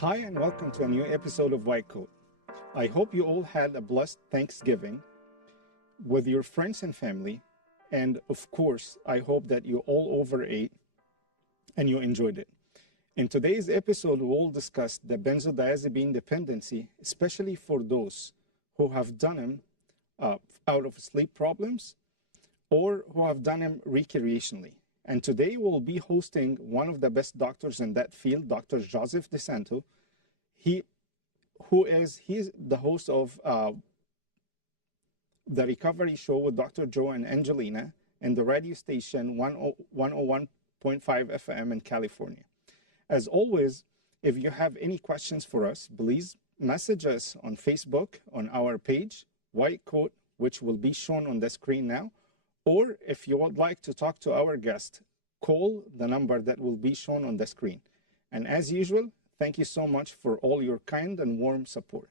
Hi and welcome to a new episode of White Coat. I hope you all had a blessed Thanksgiving with your friends and family. And of course, I hope that you all overate and you enjoyed it. In today's episode, we'll discuss the benzodiazepine dependency, especially for those who have done them out of sleep problems or who have done them recreationally. And today we'll be hosting one of the best doctors in that field, Dr. Joseph DeSanto. He's the host of the Recovery Show with Dr. Joe and Angelina and the radio station 101.5 FM in California. As always, if you have any questions for us, please message us on Facebook on our page, White Coat, which will be shown on the screen now. Or if you would like to talk to our guest, call the number that will be shown on the screen. And as usual, thank you so much for all your kind and warm support.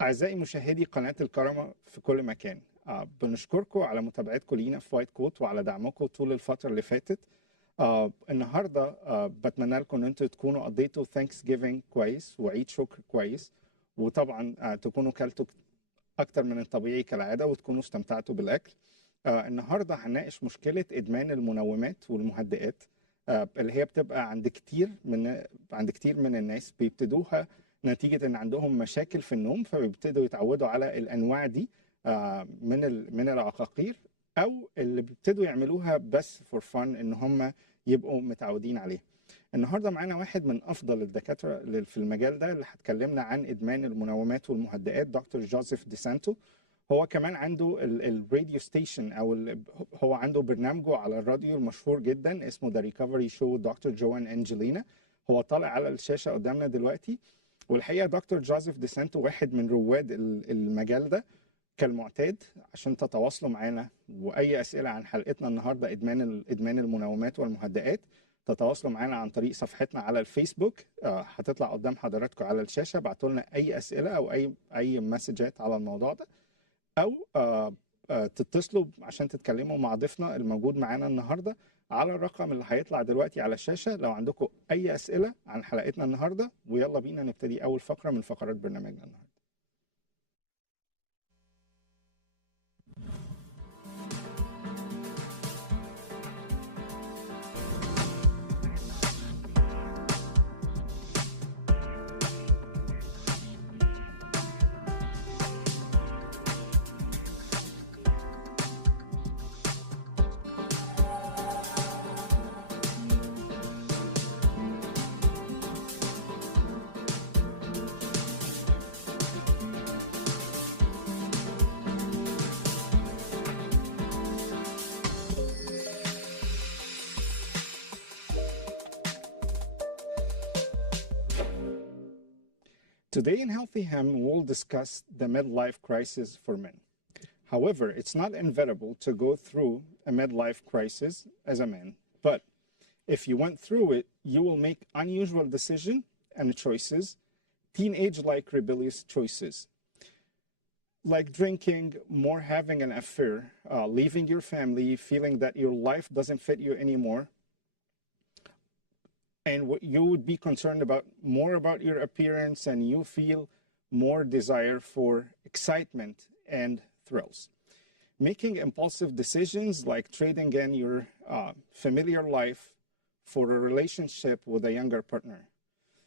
أعزائي مشاهدي قناة الكرمة في كل مكان، بنشكركم على متابعتكم لينا في وايت كوت وعلى دعمكم طول الفترة اللي فاتت. النهارده بتمنى لكم ان انتوا تكونوا قضيتوا ثانكس جيفنج كويس وعيد شكر كويس، وطبعا تكونوا كلتوا اكتر من الطبيعي كالعاده وتكونوا استمتعتوا بالاكل. النهارده هنناقش مشكله ادمان المنومات والمهدئات اللي هي بتبقى عند كتير من الناس بيبتدوها نتيجه ان عندهم مشاكل في النوم، فبيبتدوا يتعودوا على الانواع دي من العقاقير، او اللي بيبتدوا يعملوها بس فور فن ان هم يبقوا متعودين عليها. النهارده معانا واحد من افضل الدكاتره في المجال ده اللي هتكلمنا عن ادمان المنومات والمهدئات، دكتور جوزيف ديسانتو. هو كمان عنده الراديو ستيشن هو عنده برنامجه على الراديو المشهور جدا اسمه ذا ريكفري شو دكتور جو اند انجلينا. هو طالع على الشاشه قدامنا دلوقتي. والحقيقه دكتور جوزيف ديسانتو واحد من رواد المجال ده كالمعتاد. عشان تتواصلوا معانا واي اسئله عن حلقتنا النهارده ادمان المنومات والمهدئات، تتواصلوا معانا عن طريق صفحتنا على الفيسبوك، هتطلع قدام حضراتكم على الشاشه. ابعتوا لنا اي اسئله او اي مسجات على الموضوع ده، او تتصلوا عشان تتكلموا مع ضيفنا الموجود معانا النهارده على الرقم اللي هيطلع دلوقتي على الشاشه لو عندكم اي اسئله عن حلقتنا النهارده. ويلا بينا نبتدي اول فقره من فقرات برنامجنا النهارده. Today in Healthy Hem, we'll discuss the midlife crisis for men. However, it's not inevitable to go through a midlife crisis as a man, but if you went through it, you will make unusual decisions and choices, teenage-like rebellious choices, like drinking, more having an affair, leaving your family, feeling that your life doesn't fit you anymore, and what you would be concerned about more about your appearance, and you feel more desire for excitement and thrills. Making impulsive decisions like trading in your familiar life for a relationship with a younger partner.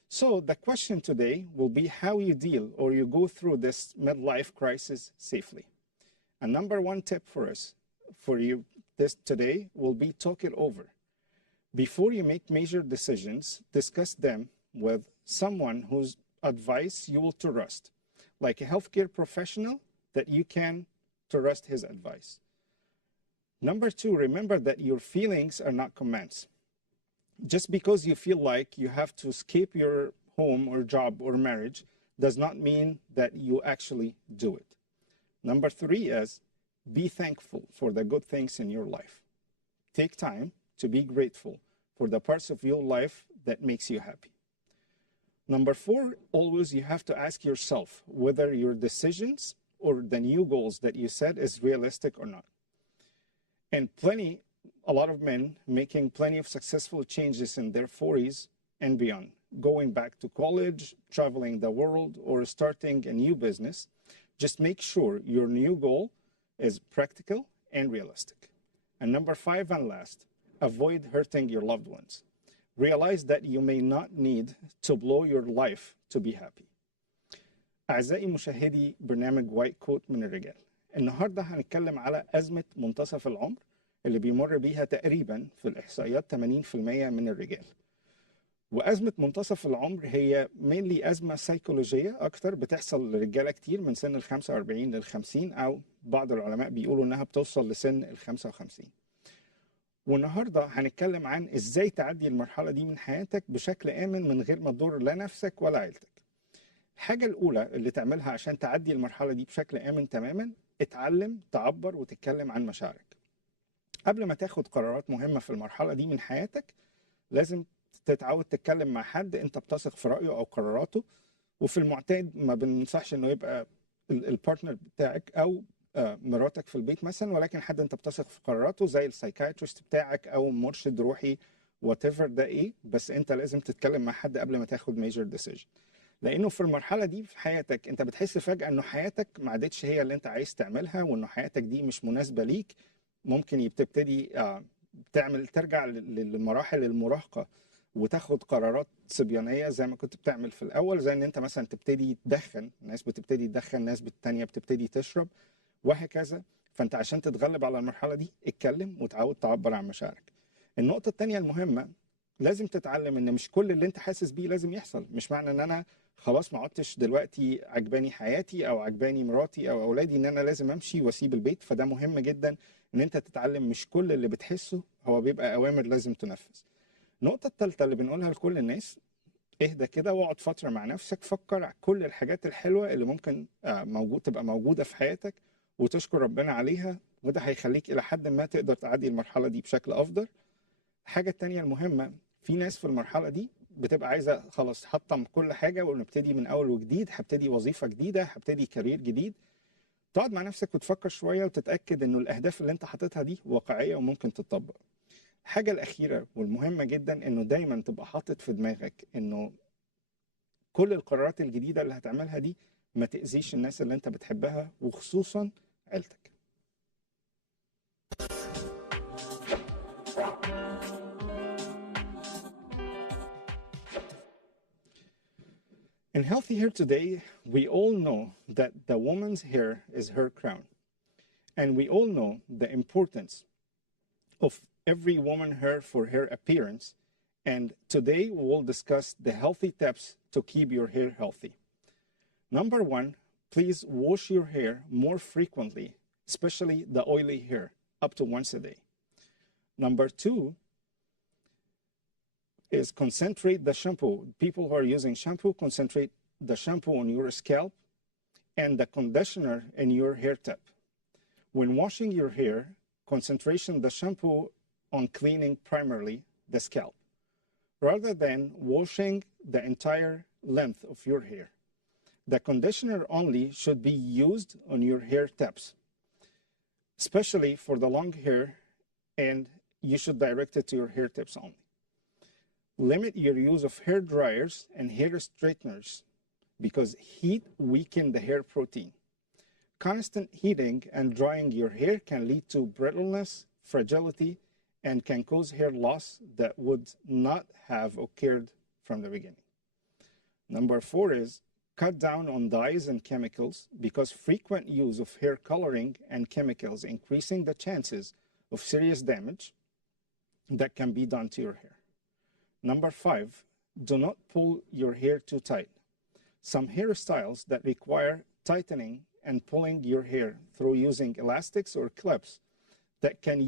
So the question today will be how you deal or you go through this midlife crisis safely. A number one tip for you this today will be talk it over. Before you make major decisions, discuss them with someone whose advice you will trust, like a healthcare professional that you can trust his advice. Number two, remember that your feelings are not commands. Just because you feel like you have to escape your home or job or marriage does not mean that you actually do it. Number three is be thankful for the good things in your life. Take time to be grateful for the parts of your life that makes you happy. Number four, always you have to ask yourself whether your decisions or the new goals that you set is realistic or not. And a lot of men making plenty of successful changes in their 40s and beyond, going back to college, traveling the world, or starting a new business. Just make sure your new goal is practical and realistic. And number 5 and last, avoid hurting your loved ones. Realize that you may not need to blow your life to be happy. أعزائي مشاهدي برنامج وايت كوت من الرجال، النهارده هنتكلم على أزمة منتصف العمر اللي بيمر بيها تقريبا في الإحصائيات 80% من الرجال. وأزمة منتصف العمر هي mainly أزمة سيكولوجية أكتر بتحصل لرجالة كتير من سن ال 45 لل 50، أو بعض العلماء بيقولوا إنها بتوصل لسن ال 55. والنهارده هنتكلم عن إزاي تعدي المرحلة دي من حياتك بشكل آمن من غير ما تضر لا نفسك ولا عيلتك. الحاجة الأولى اللي تعملها عشان تعدي المرحلة دي بشكل آمن تماما، اتعلم تعبر وتتكلم عن مشاعرك. قبل ما تاخد قرارات مهمة في المرحلة دي من حياتك لازم تتعود تتكلم مع حد انت بتثق في رأيه او قراراته. وفي المعتاد ما بننصحش انه يبقى البارتنر بتاعك او مراتك في البيت مثلا، ولكن حد انت بتثق في قراراته زي السايكايترست بتاعك او مرشد روحي whatever ده ايه. بس انت لازم تتكلم مع حد قبل ما تاخد ميجر ديسيجن، لانه في المرحله دي في حياتك انت بتحس فجاه انه حياتك ما عادتش هي اللي انت عايز تعملها، وانه حياتك دي مش مناسبه ليك. ممكن تبتدي ترجع لمراحل المراهقه وتاخد قرارات صبيانيه زي ما كنت بتعمل في الاول، زي ان انت مثلا تبتدي تدخن. ناس بتبتدي تدخن، ناس التانيه بتبتدي تشرب، وهكذا. فانت عشان تتغلب على المرحله دي اتكلم وتعود تعبر عن مشاعرك. النقطه التانيه المهمه، لازم تتعلم ان مش كل اللي انت حاسس بيه لازم يحصل. مش معنى ان انا خلاص ما عدتش دلوقتي عجباني حياتي او عجباني مراتي او اولادي ان انا لازم امشي واسيب البيت. فده مهم جدا ان انت تتعلم مش كل اللي بتحسه هو بيبقى اوامر لازم تنفذ. النقطة الثالثة اللي بنقولها لكل الناس، اهدى كده واقعد فترة مع نفسك، فكر على كل الحاجات الحلوة اللي ممكن تبقى موجودة في حياتك وتشكر ربنا عليها، وده هيخليك إلى حد ما تقدر تعدي المرحلة دي بشكل أفضل. الحاجة التانية المهمة، في ناس في المرحلة دي بتبقى عايزة خلاص حطم كل حاجة ونبتدي من أول وجديد، هبتدي وظيفة جديدة، هبتدي كارير جديد. تقعد مع نفسك وتفكر شوية وتتأكد إنه الأهداف اللي أنت حاططها دي واقعية وممكن تتطبق. الحاجة الأخيرة والمهمة جدا إنه دايما تبقى حاطط في دماغك إنه كل القرارات الجديدة اللي هتعملها دي ما تأذيش الناس اللي أنت بتحبها وخصوصا عيلتك. In Healthy Hair Today, we all know that the woman's hair is her crown. And we all know the importance of every woman's hair for her appearance. And today we will discuss the healthy tips to keep your hair healthy. Number 1, please wash your hair more frequently, especially the oily hair, up to once a day. Number 2 is concentrate the shampoo. People who are using shampoo, concentrate the shampoo on your scalp and the conditioner in your hair tip. When washing your hair, concentration the shampoo on cleaning primarily the scalp, rather than washing the entire length of your hair. The conditioner only should be used on your hair tips, especially for the long hair, and you should direct it to your hair tips only. Limit your use of hair dryers and hair straighteners because heat weakens the hair protein. Constant heating and drying your hair can lead to brittleness, fragility, and can cause hair loss that would not have occurred from the beginning. Number 4 is cut down on dyes and chemicals because frequent use of hair coloring and chemicals increasing the chances of serious damage that can be done to your hair. Number 5, do not pull your hair too tight. Some hairstyles that require tightening and pulling your hair through using elastics or clips that can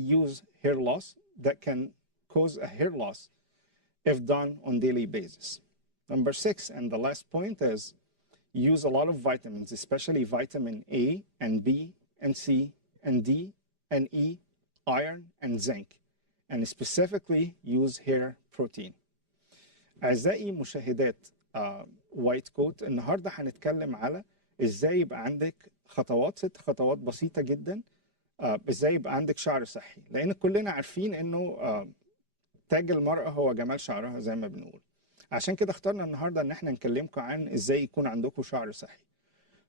cause a hair loss if done on daily basis. Number 6, and the last point, is use a lot of vitamins, especially vitamin A and B and C and D and E, iron and zinc, and specifically use hair protein. أعزائي مشاهدات وايت كوت، النهارده هنتكلم على ازاي يبقى عندك 6 خطوات بسيطة جدا ازاي يبقى عندك شعر صحي، لان كلنا عارفين انه تاج المرأة هو جمال شعرها زي ما بنقول. عشان كده اخترنا النهارده ان احنا نكلمكم عن ازاي يكون عندكم شعر صحي.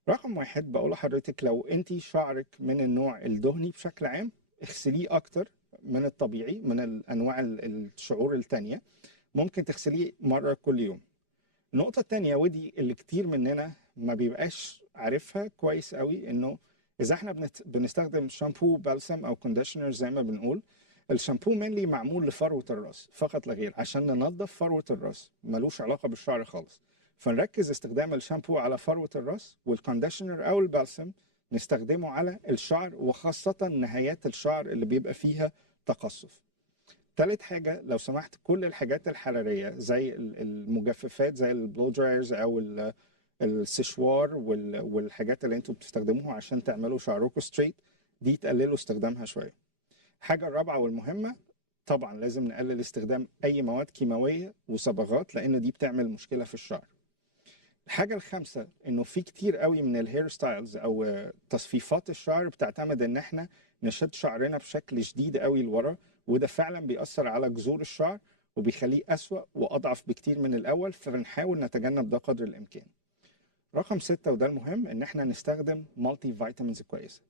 رقم واحد بقول لحضرتك، لو انت شعرك من النوع الدهني بشكل عام اغسليه اكتر من الطبيعي، من الانواع الشعور التانية، ممكن تغسليه مرة كل يوم. النقطة التانية ودي اللي كتير مننا ما بيبقاش عارفها كويس قوي، انه اذا احنا بنستخدم شامبو بلسم او كونديشنر زي ما بنقول، الشامبو مينلي معمول لفروة الراس فقط لا غير، عشان ننظف فروة الراس، ملوش علاقة بالشعر خالص. فنركز استخدام الشامبو على فروة الراس، والكونديشنر او البلسم نستخدمه على الشعر، وخاصة نهايات الشعر اللي بيبقى فيها تقصف. تالت حاجة لو سمحت، كل الحاجات الحرارية زي المجففات زي البلو درايرز او السشوار والحاجات اللي انتوا بتستخدموها عشان تعملوا شعركم ستريت، دي تقللوا استخدامها شوية. الحاجة الرابعة والمهمة، طبعا لازم نقلل استخدام اي مواد كيماوية وصبغات، لان دي بتعمل مشكلة في الشعر. الحاجة الخامسة انه في كتير قوي من الهير ستايلز او تصفيفات الشعر بتعتمد ان احنا نشد شعرنا بشكل شديد قوي لورا، وده فعلا بيأثر على جذور الشعر وبيخليه أسوأ وأضعف بكتير من الأول، فبنحاول نتجنب ده قدر الإمكان. رقم 6 وده المهم، إن احنا نستخدم مالتي فيتامينز كويسة.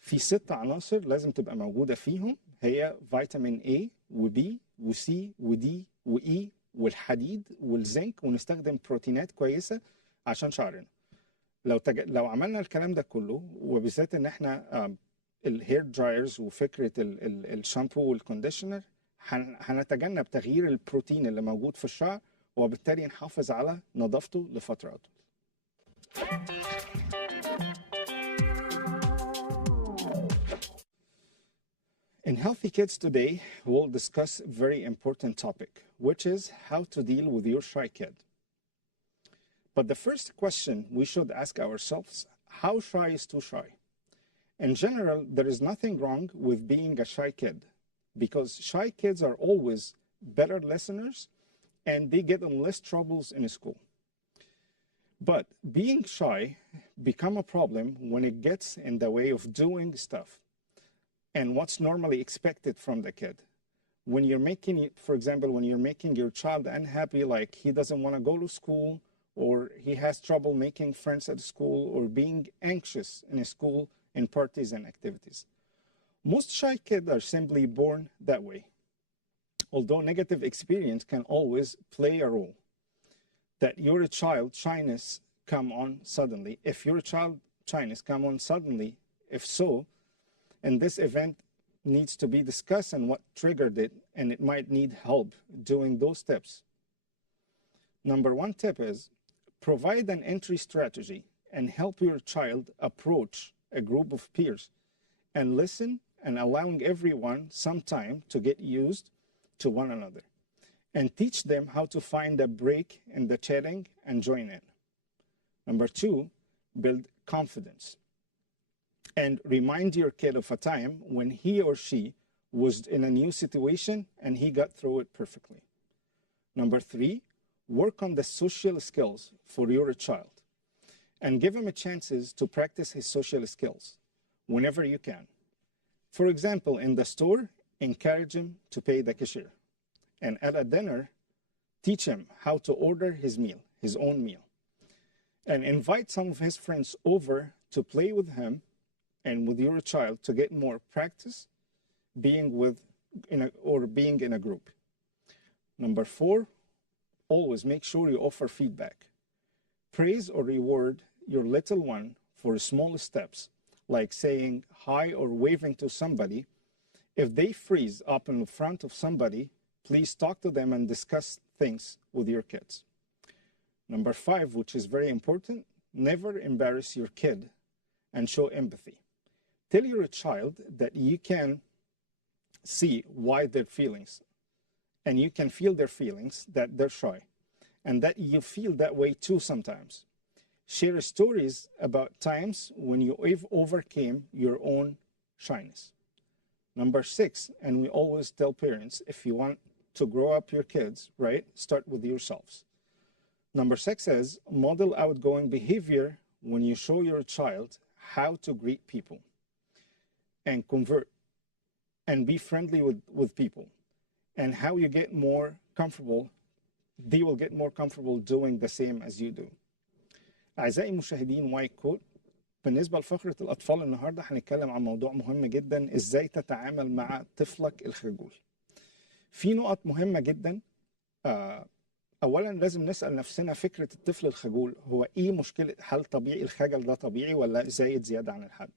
في 6 عناصر لازم تبقى موجودة فيهم، هي فيتامين A وB وC وD وE والحديد والزنك، ونستخدم بروتينات كويسة عشان شعرنا. لو عملنا الكلام ده كله، وبالذات ان احنا الهير درايرز وفكره الشامبو والكونديشنر، هنتجنب تغيير البروتين اللي موجود في الشعر، وبالتالي نحافظ على نظافته لفتره اطول. In Healthy Kids today, we'll discuss a very important topic, which is how to deal with your shy kid. But the first question we should ask ourselves, how shy is too shy? In general, there is nothing wrong with being a shy kid, because shy kids are always better listeners and they get in less troubles in school. But being shy becomes a problem when it gets in the way of doing stuff and what's normally expected from the kid. When you're making, for example, when you're making your child unhappy, like he doesn't want to go to school, or he has trouble making friends at school, or being anxious in school, in parties and activities. Most shy kids are simply born that way, although negative experience can always play a role. That your child shyness come on suddenly. If your child shyness come on suddenly, if so, and this event needs to be discussed and what triggered it, and it might need help doing those steps. Number 1 tip is provide an entry strategy and help your child approach a group of peers and listen, and allowing everyone some time to get used to one another, and teach them how to find a break in the chatting and join in. Number 2, build confidence and remind your kid of a time when he or she was in a new situation and he got through it perfectly. Number 3, work on the social skills for your child and give him a chances to practice his social skills whenever you can. For example, in the store, encourage him to pay the cashier. And at a dinner, teach him how to order his meal, his own meal. And invite some of his friends over to play with him and with your child to get more practice being in a group. Number 4, always make sure you offer feedback. Praise or reward your little one for small steps, like saying hi or waving to somebody. If they freeze up in front of somebody, please talk to them and discuss things with your kids. Number 5, which is very important, never embarrass your kid and show empathy. Tell your child that you can see why they're feelings, and you can feel their feelings, that they're shy, and that you feel that way too sometimes. Share stories about times when you overcame your own shyness. Number 6, and we always tell parents, if you want to grow up your kids, right, start with yourselves. Number 6 is model outgoing behavior when you show your child how to greet people. and convert and be friendly with people, and how you get more comfortable, they will get more comfortable doing the same as you do. أعزائي المشاهدين، وايت كوت. بالنسبة لفقرة الأطفال النهاردة هنتكلم عن موضوع مهم جدا، إزاي تتعامل مع طفلك الخجول. في نقط مهمة جدا. أولا لازم نسأل نفسنا، فكرة الطفل الخجول هو إيه مشكلة؟ هل طبيعي الخجل ده طبيعي ولا زايد زيادة عن الحد؟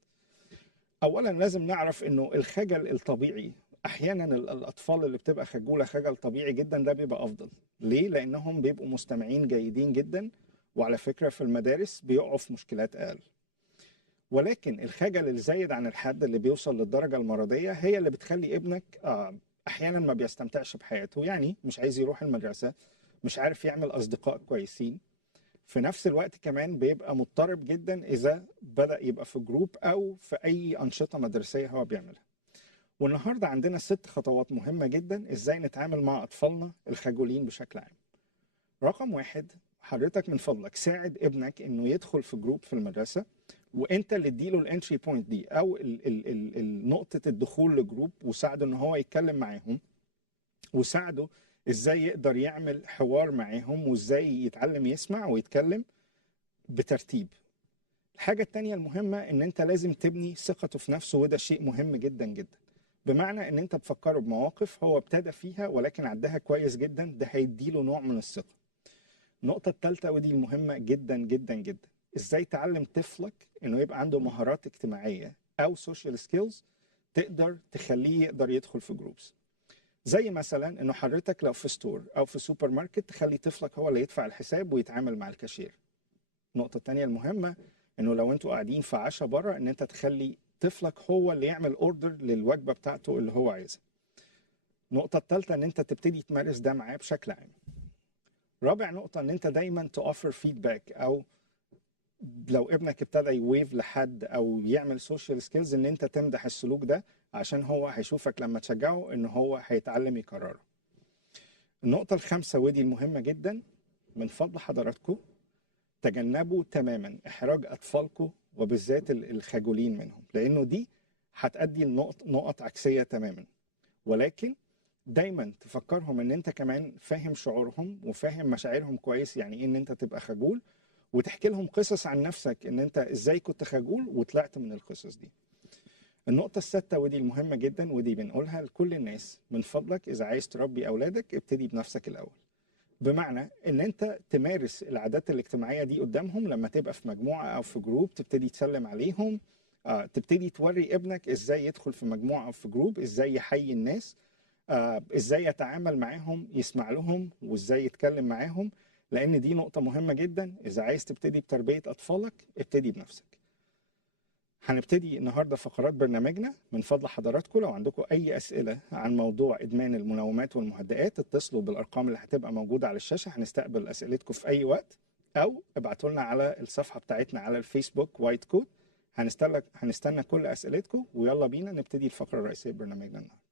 أولا لازم نعرف إنه الخجل الطبيعي، أحيانا الأطفال اللي بتبقى خجولة خجل طبيعي جدا ده بيبقى أفضل. ليه؟ لأنهم بيبقوا مستمعين جيدين جدا، وعلى فكرة في المدارس بيقعوا في مشكلات أقل. ولكن الخجل الزايد عن الحد اللي بيوصل للدرجة المرضية هي اللي بتخلي ابنك أحيانا ما بيستمتعش بحياته، يعني مش عايز يروح المدرسة، مش عارف يعمل أصدقاء كويسين. في نفس الوقت كمان بيبقى مضطرب جدا إذا بدأ يبقى في جروب أو في أي أنشطة مدرسية هو بيعملها. والنهاردة عندنا 6 خطوات مهمة جدا إزاي نتعامل مع أطفالنا الخجولين بشكل عام. رقم 1، حضرتك من فضلك ساعد ابنك إنه يدخل في جروب في المدرسة، وانت اللي اديله الانتري بوينت دي او نقطه الدخول لجروب، وساعده ان هو يتكلم معاهم، وساعده ازاي يقدر يعمل حوار معاهم، وازاي يتعلم يسمع ويتكلم بترتيب. الحاجه الثانيه المهمه ان انت لازم تبني ثقته في نفسه، وده شيء مهم جدا جدا، بمعنى ان انت تفكره بمواقف هو ابتدى فيها ولكن عدها كويس جدا، ده هيديله نوع من الثقه. النقطه الثالثه ودي المهمه جدا جدا جدا، ازاي تعلم طفلك انه يبقى عنده مهارات اجتماعيه او سوشيال سكيلز تقدر تخليه يقدر يدخل في جروبس. زي مثلا انه حضرتك لو في ستور او في سوبر ماركت تخلي طفلك هو اللي يدفع الحساب ويتعامل مع الكاشير. النقطه الثانيه المهمه انه لو انتوا قاعدين في عشاء بره ان انت تخلي طفلك هو اللي يعمل اوردر للوجبه بتاعته اللي هو عايزها. النقطه الثالثه ان انت تبتدي تمارس ده معاه بشكل عام. رابع نقطه ان انت دايما تأوفر فيدباك، او لو ابنك ابتدى يويف لحد او يعمل سوشيال سكيلز ان انت تمدح السلوك ده، عشان هو هيشوفك لما تشجعه ان هو هيتعلم يكرره. النقطة الخامسة ودي المهمة جدا، من فضل حضراتكم تجنبوا تماما احراج اطفالكم وبالذات الخجولين منهم، لانه دي هتأدي لنقط عكسية تماما. ولكن دايما تفكرهم ان انت كمان فاهم شعورهم وفاهم مشاعرهم كويس، يعني ايه ان انت تبقى خجول، وتحكي لهم قصص عن نفسك ان انت ازاي كنت خجول وطلعت من القصص دي. النقطة السادسة ودي المهمة جدا، ودي بنقولها لكل الناس، من فضلك إذا عايز تربي أولادك ابتدي بنفسك الأول. بمعنى إن أنت تمارس العادات الاجتماعية دي قدامهم، لما تبقى في مجموعة أو في جروب تبتدي تسلم عليهم، تبتدي توري ابنك إزاي يدخل في مجموعة أو في جروب، إزاي يحيي الناس، إزاي يتعامل معاهم، يسمع لهم، وإزاي يتكلم معاهم، لأن دي نقطة مهمة جدا. إذا عايز تبتدي بتربية أطفالك ابتدي بنفسك. هنبتدي النهاردة فقرات برنامجنا. من فضل حضراتكم لو عندكم أي أسئلة عن موضوع إدمان المنومات والمهدئات اتصلوا بالأرقام اللي هتبقى موجودة على الشاشة، هنستقبل أسئلتكم في أي وقت، أو ابعتوا لنا على الصفحة بتاعتنا على الفيسبوك وايت كود. هنستنى كل أسئلتكم، ويلا بينا نبتدي الفقرة الرئيسية برنامجنا النهاردة.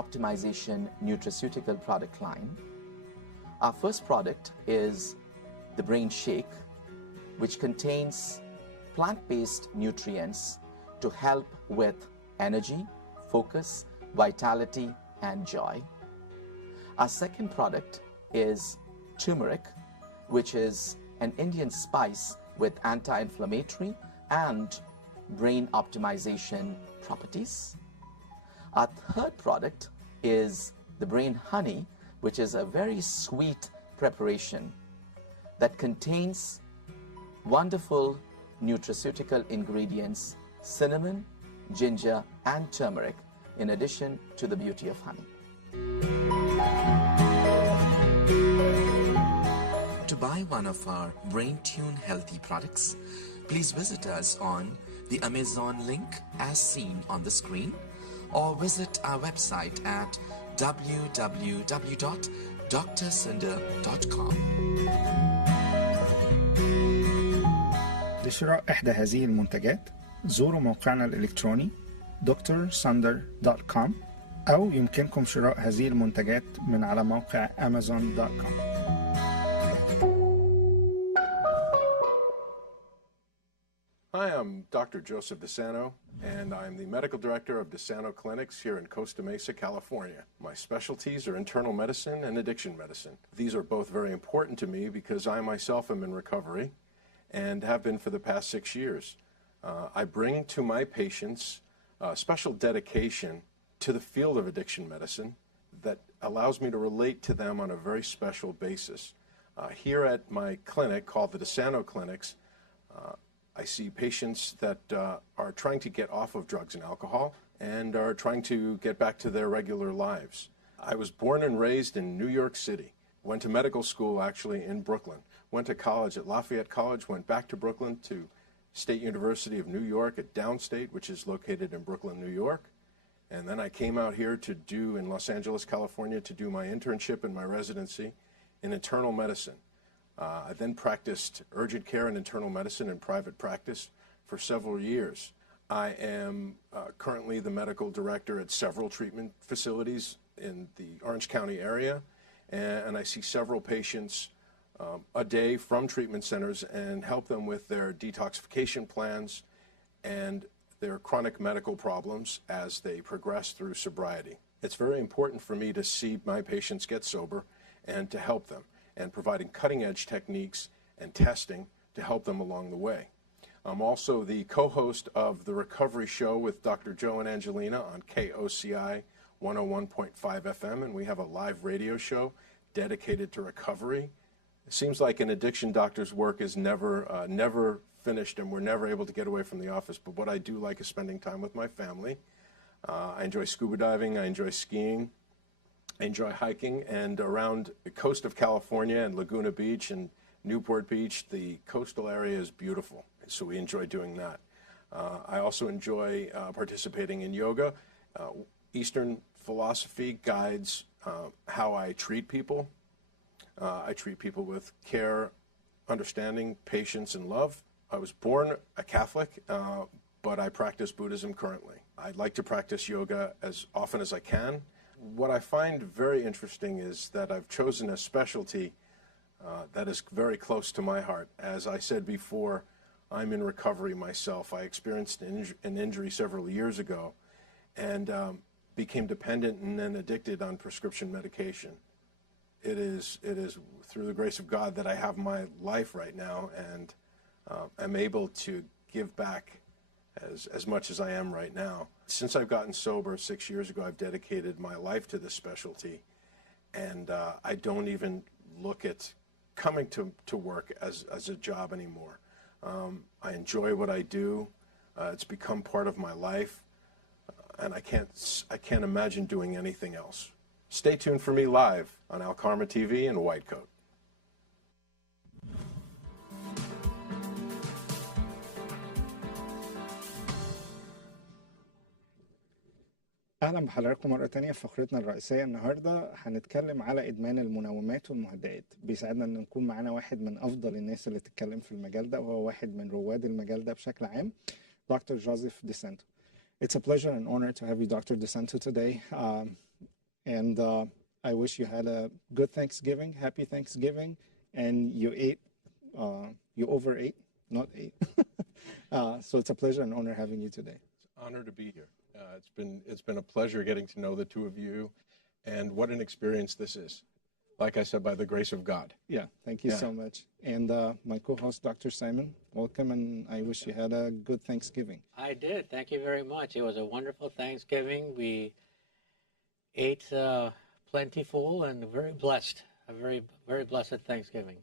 optimization nutraceutical product line. Our first product is the Brain Shake, which contains plant-based nutrients to help with energy, focus, vitality, and joy. Our second product is turmeric, which is an Indian spice with anti-inflammatory and brain optimization properties. Our third product is the Brain Honey, which is a very sweet preparation that contains wonderful nutraceutical ingredients, cinnamon, ginger, and turmeric, in addition to the beauty of honey. To buy one of our Brain Tune Healthy products, please visit us on the Amazon link as seen on the screen, or visit our website at www.drsunder.com. لشراء إحدى هذه المنتجات زوروا موقعنا الإلكتروني drsunder.com، أو يمكنكم شراء هذه المنتجات من على موقع amazon.com. Hi, I'm Dr. Joseph DeSanto, and I'm the medical director of DeSanto Clinics here in Costa Mesa, California. My specialties are internal medicine and addiction medicine. These are both very important to me because I myself am in recovery and have been for the past 6 years. I bring to my patients a special dedication to the field of addiction medicine that allows me to relate to them on a very special basis. Here at my clinic called the DeSanto Clinics, I see patients that are trying to get off of drugs and alcohol and are trying to get back to their regular lives. I was born and raised in New York City, went to medical school actually in Brooklyn, went to college at Lafayette College, went back to Brooklyn to State University of New York at Downstate, which is located in Brooklyn, New York. And then I came out here to do in Los Angeles, California, to do my internship and my residency in internal medicine. I then practiced urgent care and internal medicine in private practice for several years. I am currently the medical director at several treatment facilities in the Orange County area, and I see several patients a day from treatment centers and help them with their detoxification plans and their chronic medical problems as they progress through sobriety. It's very important for me to see my patients get sober and to help them, and providing cutting-edge techniques and testing to help them along the way. I'm also the co-host of The Recovery Show with Dr. Joe and Angelina on KOCI 101.5 FM, and we have a live radio show dedicated to recovery. It seems like an addiction doctor's work is never finished, and we're never able to get away from the office, but what I do like is spending time with my family. I enjoy scuba diving, I enjoy skiing, I enjoy hiking, and around the coast of California and Laguna Beach and Newport Beach, the coastal area is beautiful, so we enjoy doing that. I also enjoy participating in yoga. Eastern philosophy guides how I treat people. I treat people with care, understanding, patience, and love. I was born a Catholic, but I practice Buddhism currently. I'd like to practice yoga as often as I can. What I find very interesting is that I've chosen a specialty that is very close to my heart. As I said before, I'm in recovery myself. I experienced an injury several years ago and became dependent and then addicted on prescription medication. It is through the grace of God that I have my life right now, and I'm able to give back as much as I am right now. Since I've gotten sober 6 years ago, I've dedicated my life to this specialty, and I don't even look at coming to work as a job anymore. I enjoy what I do. It's become part of my life, and I can't imagine doing anything else. Stay tuned for me live on Alkarma TV and White Coat. أهلا بحضراتكم مرة تانية في فقرتنا الرئيسية. النهاردة هنتكلم على إدمان المنومات والمهدئات. بيساعدنا أن نكون معانا واحد من أفضل الناس اللي تتكلم في المجال ده، وهو واحد من رواد المجال ده بشكل عام، Dr. Joseph DeSanto. It's a pleasure and honor to have you, Dr. DeSanto, today. And I wish you had a good Thanksgiving, happy Thanksgiving, and you ate, you overate, not ate. So it's a pleasure and honor having you today. It's an honor to be here. It's been a pleasure getting to know the two of you, and what an experience this is. Like I said, by the grace of God. Yeah, thank you so much. And my co-host, Dr. Simon, welcome, and I wish you had a good Thanksgiving. I did. Thank you very much. It was a wonderful Thanksgiving. We ate plentiful and very blessed. A very, very blessed Thanksgiving.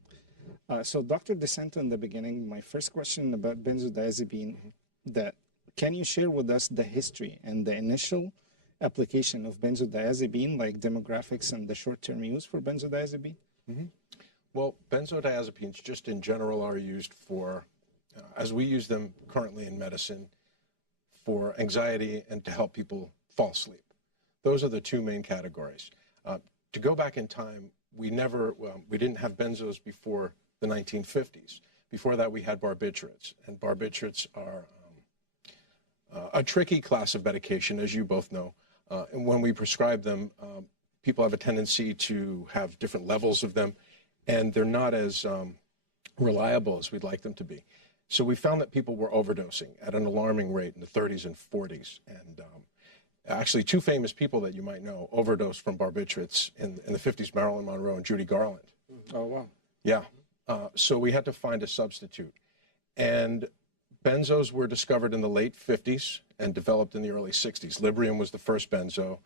So Dr. DeSanto, in the beginning, my first question about benzodiazepine, can you share with us the history and the initial application of benzodiazepine, like demographics and the short-term use for benzodiazepine? Well, benzodiazepines just in general are used for, as we use them currently in medicine, for anxiety and to help people fall asleep. Those are the two main categories. To go back in time, we didn't have benzos before the 1950s. Before that, we had barbiturates, and barbiturates are a tricky class of medication, as you both know. And when we prescribe them, people have a tendency to have different levels of them, and they're not as reliable as we'd like them to be. So we found that people were overdosing at an alarming rate in the 30s and 40s. And actually, two famous people that you might know overdosed from barbiturates in the 50s, Marilyn Monroe and Judy Garland. Oh, wow. Yeah. So we had to find a substitute. And benzos were discovered in the late 50s and developed in the early 60s. Librium was the first benzo,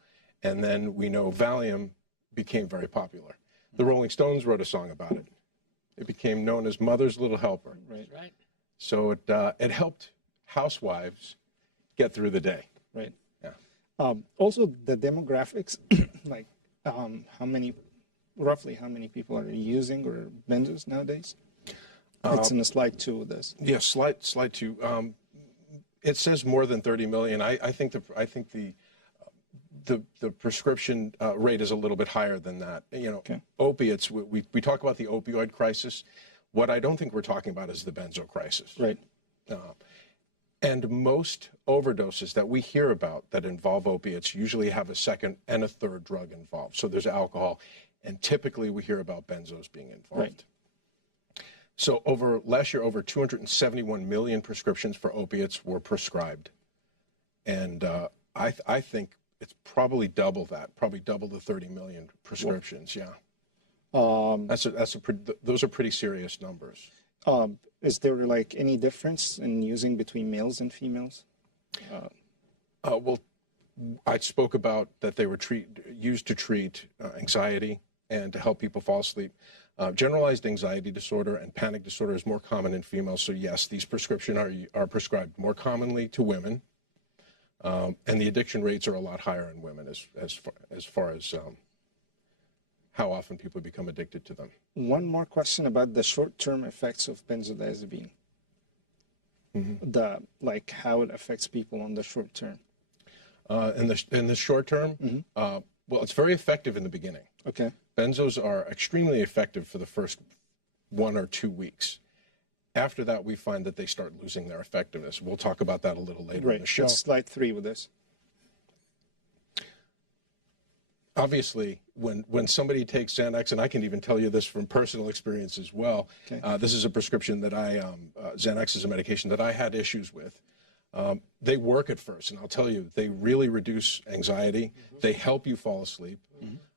and then we know Valium became very popular. The Rolling Stones wrote a song about it. It became known as Mother's Little Helper. Right. Right. So it helped housewives get through the day. Right. Yeah. Also, the demographics, like roughly how many people are using or benzos nowadays? It's in the slide 2 of this. Yes, slide 2. It says more than 30 million. I think the prescription rate is a little bit higher than that. You know, opiates. We talk about the opioid crisis. What I don't think we're talking about is the benzo crisis. Right. And most overdoses that we hear about that involve opiates usually have a second and a third drug involved. So there's alcohol, and typically we hear about benzos being involved. Right. So last year, over 271 million prescriptions for opiates were prescribed. And I think it's probably double that, probably double the 30 million prescriptions, yeah. Those are pretty serious numbers. Is there like any difference in using between males and females? Well, I spoke about that they were used to treat anxiety and to help people fall asleep. Generalized anxiety disorder and panic disorder is more common in females. So yes, these prescriptions are prescribed more commonly to women, and the addiction rates are a lot higher in women as far as how often people become addicted to them. One more question about the short-term effects of benzodiazepine. Like how it affects people on the short term. In the short term, well, it's very effective in the beginning. Okay. Benzos are extremely effective for the first 1 or 2 weeks. After that, we find that they start losing their effectiveness. We'll talk about that a little later in the show. Right. Slide 3 with this. Obviously, when somebody takes Xanax, and I can even tell you this from personal experience as well, this is a prescription that Xanax is a medication that I had issues with. They work at first, and I'll tell you, they really reduce anxiety. They help you fall asleep.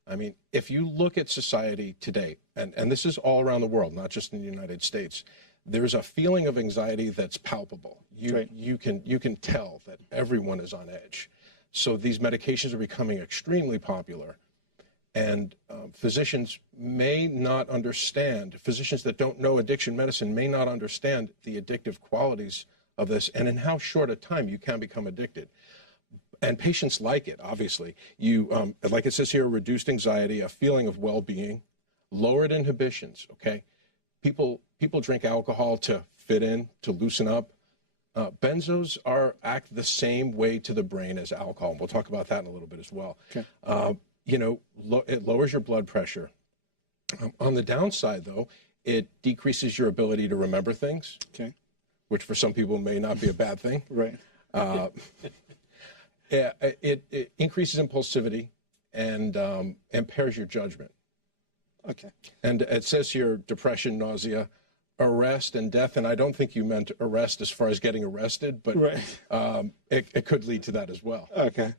I mean, if you look at society today, and this is all around the world, not just in the United States, there's a feeling of anxiety that's palpable. You can tell that everyone is on edge. So these medications are becoming extremely popular, and physicians may not understand, physicians that don't know addiction medicine may not understand the addictive qualities of this and in how short a time you can become addicted. And patients like it, obviously. You, like it says here, reduced anxiety, a feeling of well-being, lowered inhibitions, okay? People drink alcohol to fit in, to loosen up. Benzos act the same way to the brain as alcohol. We'll talk about that in a little bit as well. Okay. It lowers your blood pressure. On the downside, though, it decreases your ability to remember things, which for some people may not be a bad thing. Right. It increases impulsivity. and impairs your judgment. Okay. And it says here depression, nausea, arrest, and death. And I don't think you meant arrest as far as getting arrested, but it could lead to that as well. Okay.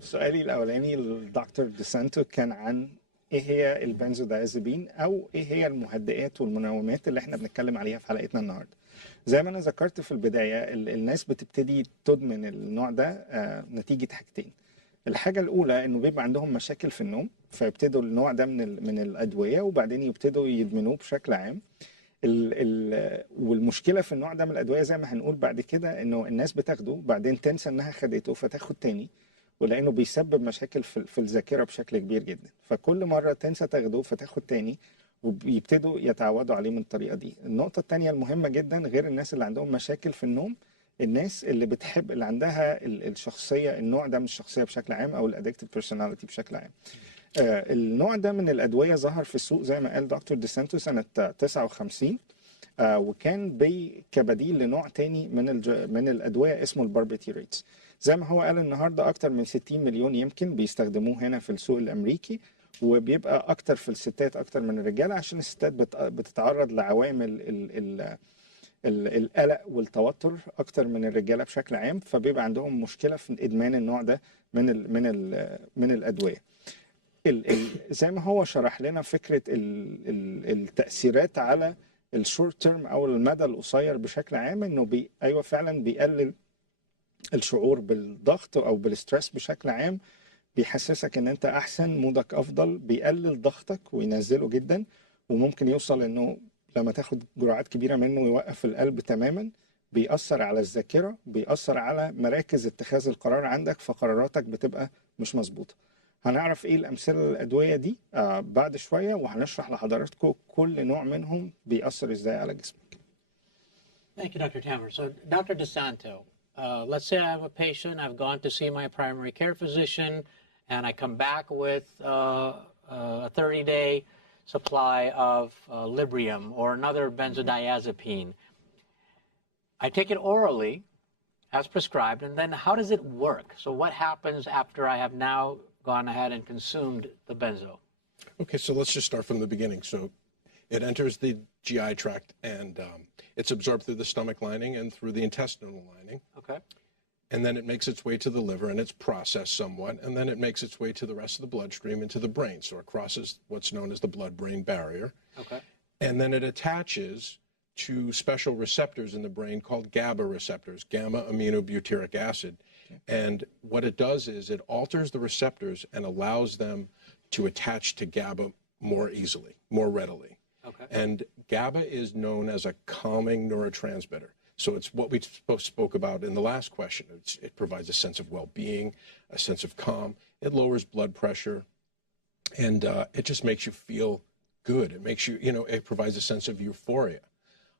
سؤالي الأولاني للدكتور ديسانتو كان عن إيه هي البنزودايازيبين أو إيه هي المهدئات والمنومات اللي إحنا بنتكلم عليها في حلقتنا النهاردة. زي ما أنا ذكرت في البداية الناس بتبتدي تدمن النوع ده نتيجة حاجتين. الحاجة الأولى إنه بيبقى عندهم مشاكل في النوم فيبتدوا النوع ده من الأدوية وبعدين يبتدوا يدمنوه بشكل عام. والمشكلة في النوع ده من الأدوية زي ما هنقول بعد كده إنه الناس بتاخده بعدين تنسى إنها خدته فتاخد تاني، ولأنه بيسبب مشاكل في الذاكرة بشكل كبير جدا، فكل مرة تنسى تاخده فتاخد تاني وبيبتدوا يتعودوا عليه من الطريقة دي. النقطة التانية المهمة جدا غير الناس اللي عندهم مشاكل في النوم، الناس اللي بتحب اللي عندها الشخصية النوع ده من الشخصية بشكل عام أو الأدكتيف بيرسوناليتي بشكل عام. النوع ده من الأدوية ظهر في السوق زي ما قال دكتور ديسانتو سنة 59 وكان كبديل لنوع تاني من الأدوية اسمه الباربيتيريتس. زي ما هو قال النهاردة أكتر من 60 مليون يمكن بيستخدموه هنا في السوق الأمريكي، وبيبقى أكتر في الستات أكتر من الرجال عشان الستات بتتعرض لعوامل القلق والتوتر أكتر من الرجالة بشكل عام، فبيبقى عندهم مشكلة في إدمان النوع ده من الأدوية. زي ما هو شرح لنا فكرة التأثيرات على الشورت تيرم أو المدى القصير بشكل عام، إنه أيوة فعلا بيقلل الشعور بالضغط أو بالستريس بشكل عام، بيحسسك إن أنت أحسن، مودك أفضل، بيقلل ضغطك وينزله جدا، وممكن يوصل إنه لما تاخد جرعات كبيرة منه يوقف القلب تماما، بيأثر على الذاكرة، بيأثر على مراكز اتخاذ القرار عندك، فقراراتك بتبقى مش مظبوطة. هنعرف ايه الامثله الادويه دي بعد شويه، وهنشرح لحضراتكم كل نوع منهم بيأثر ازاي على جسمك. Thank you, Dr. Tamer. So, Dr. DeSanto, let's say I have a patient, I've gone to see my primary care physician, and I come back with a 30-day supply of Librium or another benzodiazepine. I take it orally as prescribed, and then how does it work? So what happens after I have now gone ahead and consumed the benzo? Okay, so let's just start from the beginning. So it enters the GI tract, and it's absorbed through the stomach lining and through the intestinal lining. Okay. And then it makes its way to the liver, and it's processed somewhat, and then it makes its way to the rest of the bloodstream into the brain. So it crosses what's known as the blood-brain barrier. Okay. And then it attaches to special receptors in the brain called GABA receptors, gamma-aminobutyric acid. Okay. And what it does is it alters the receptors and allows them to attach to GABA more easily, more readily. Okay. And GABA is known as a calming neurotransmitter. So it's what we spoke about in the last question. It provides a sense of well-being, a sense of calm. It lowers blood pressure, and it just makes you feel good. It makes you, it provides a sense of euphoria,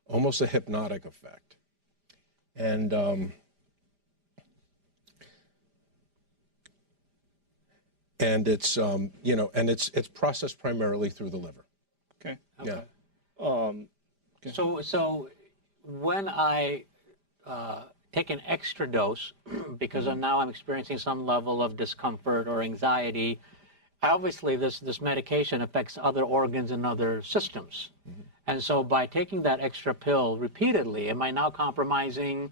almost a hypnotic effect. And it's it's processed primarily through the liver. Okay. Yeah. Okay. So when I take an extra dose, because now I'm experiencing some level of discomfort or anxiety, obviously this medication affects other organs and other systems. Mm-hmm. And so by taking that extra pill repeatedly, am I now compromising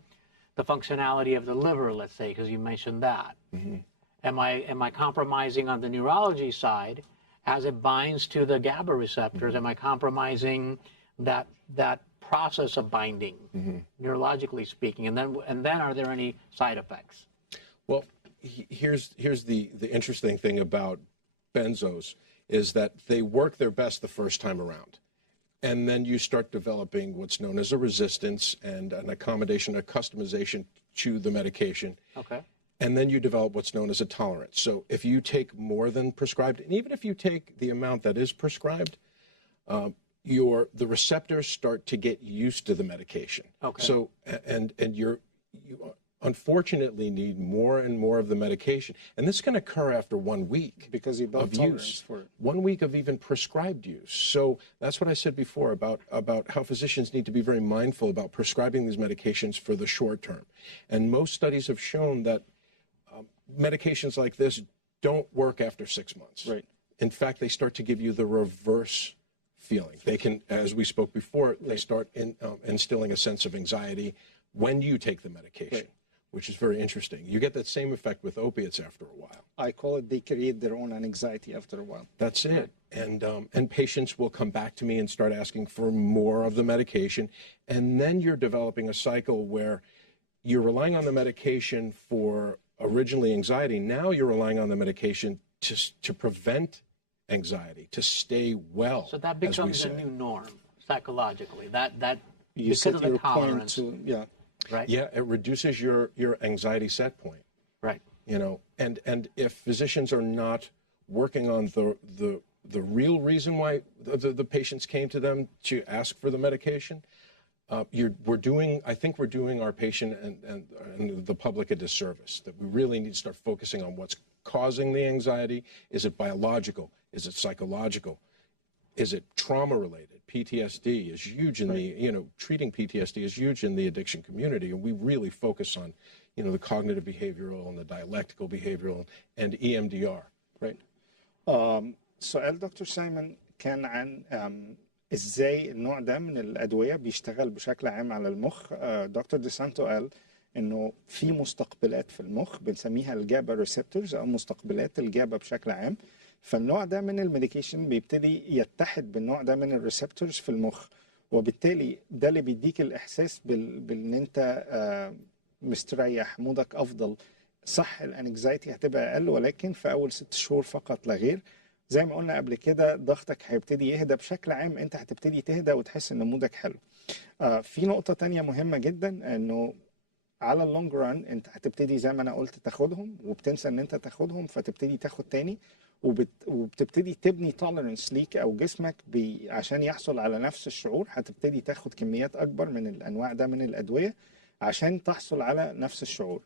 the functionality of the liver, let's say, because you mentioned that? Mm-hmm. Am I compromising on the neurology side as it binds to the GABA receptors? Mm-hmm. Am I compromising that process of binding, mm-hmm. neurologically speaking? And then are there any side effects? Well, here's the interesting thing about benzos is that they work their best the first time around. And then you start developing what's known as a resistance and an accommodation, a customization to the medication. Okay. And then you develop what's known as a tolerance. So if you take more than prescribed, and even if you take the amount that is prescribed, the receptors start to get used to the medication. Okay. So and you unfortunately need more and more of the medication, and this can occur after 1 week because you build tolerance for it. 1 week of even prescribed use. So that's what I said before about how physicians need to be very mindful about prescribing these medications for the short term. And most studies have shown that medications like this don't work after 6 months. Right. In fact, they start to give you the reverse feeling. They can, as we spoke before, they start instilling a sense of anxiety when you take the medication, which is very interesting. You get that same effect with opiates after a while. I call it they create their own anxiety after a while. That's it. And patients will come back to me and start asking for more of the medication. And then you're developing a cycle where you're relying on the medication for originally anxiety. Now you're relying on the medication to prevent anxiety, to stay well. So that becomes a new norm psychologically. That You because set of the your tolerance, point to, right? Yeah, it reduces your anxiety set point. Right. You know, and if physicians are not working on the real reason why the patients came to them to ask for the medication, I think we're doing our patient and the public a disservice, that we really need to start focusing on what's causing the anxiety. Is it biological? Is it psychological? Is it trauma related? PTSD is huge in the, treating PTSD is huge in the addiction community. And we really focus on, the cognitive behavioral and the dialectical behavioral and EMDR. Right. سؤال دكتور سايمون كان عن ازاي النوع ده من الادويه بيشتغل بشكل عام على المخ. دكتور ديسانتو قال انه في مستقبلات في المخ بنسميها الجابا ريسبتورز او مستقبلات الجابا بشكل عام. فالنوع ده من الميديكيشن بيبتدي يتحد بالنوع ده من الريسبتورز في المخ، وبالتالي ده اللي بيديك الاحساس بان انت مستريح، مودك افضل. صح الانكزايتي هتبقى اقل، ولكن في اول 6 شهور فقط لا غير. زي ما قلنا قبل كده ضغطك هيبتدي يهدى بشكل عام، انت هتبتدي تهدى وتحس ان مودك حلو. في نقطة تانية مهمة جدا، انه على اللونج ران انت هتبتدي زي ما انا قلت تاخدهم وبتنسى ان انت تاخدهم، فتبتدي تاخد تاني وبتبتدي تبني توليرنس ليك او جسمك عشان يحصل على نفس الشعور. هتبتدي تاخد كميات اكبر من الانواع ده من الادوية عشان تحصل على نفس الشعور.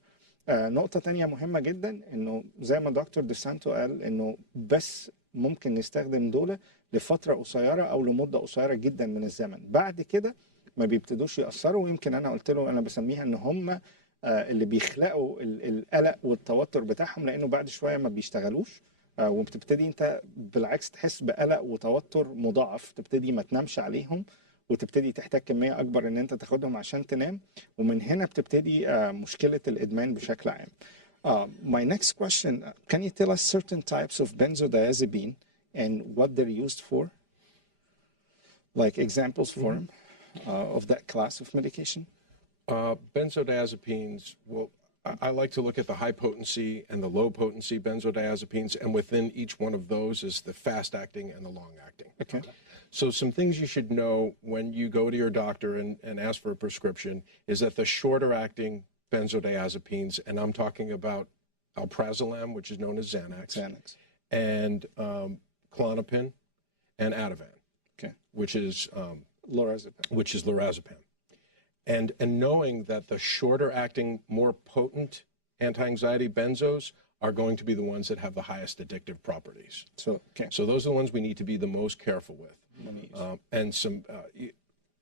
نقطة تانية مهمة جدا، انه زي ما دكتور ديسانتو قال انه بس ممكن نستخدم دول لفترة قصيرة او لمدة قصيرة جدا من الزمن، بعد كده ما بيبتدوش يأثروا. ويمكن انا قلت له انا بسميها ان هم اللي بيخلقوا القلق والتوتر بتاعهم، لانه بعد شوية ما بيشتغلوش، وبتبتدي انت بالعكس تحس بقلق وتوتر مضاعف، تبتدي ما تنامش عليهم وتبتدي تحتاج كمية أكبر إن أنت تاخدهم عشان تنام، ومن هنا بتبتدي مشكلة الإدمان بشكل عام. My next question, can you tell us certain types of benzodiazepine and what they're used for? Like examples for them of that class of medication? Benzodiazepines, well, I like to look at the high potency and the low potency benzodiazepines, and within each one of those is the fast acting and the long acting. Okay. So some things you should know when you go to your doctor and ask for a prescription is that the shorter acting benzodiazepines, and I'm talking about alprazolam, which is known as Xanax. And Klonopin and Ativan, which is lorazepam. And knowing that the shorter acting, more potent anti-anxiety benzos are going to be the ones that have the highest addictive properties. So those are the ones we need to be the most careful with.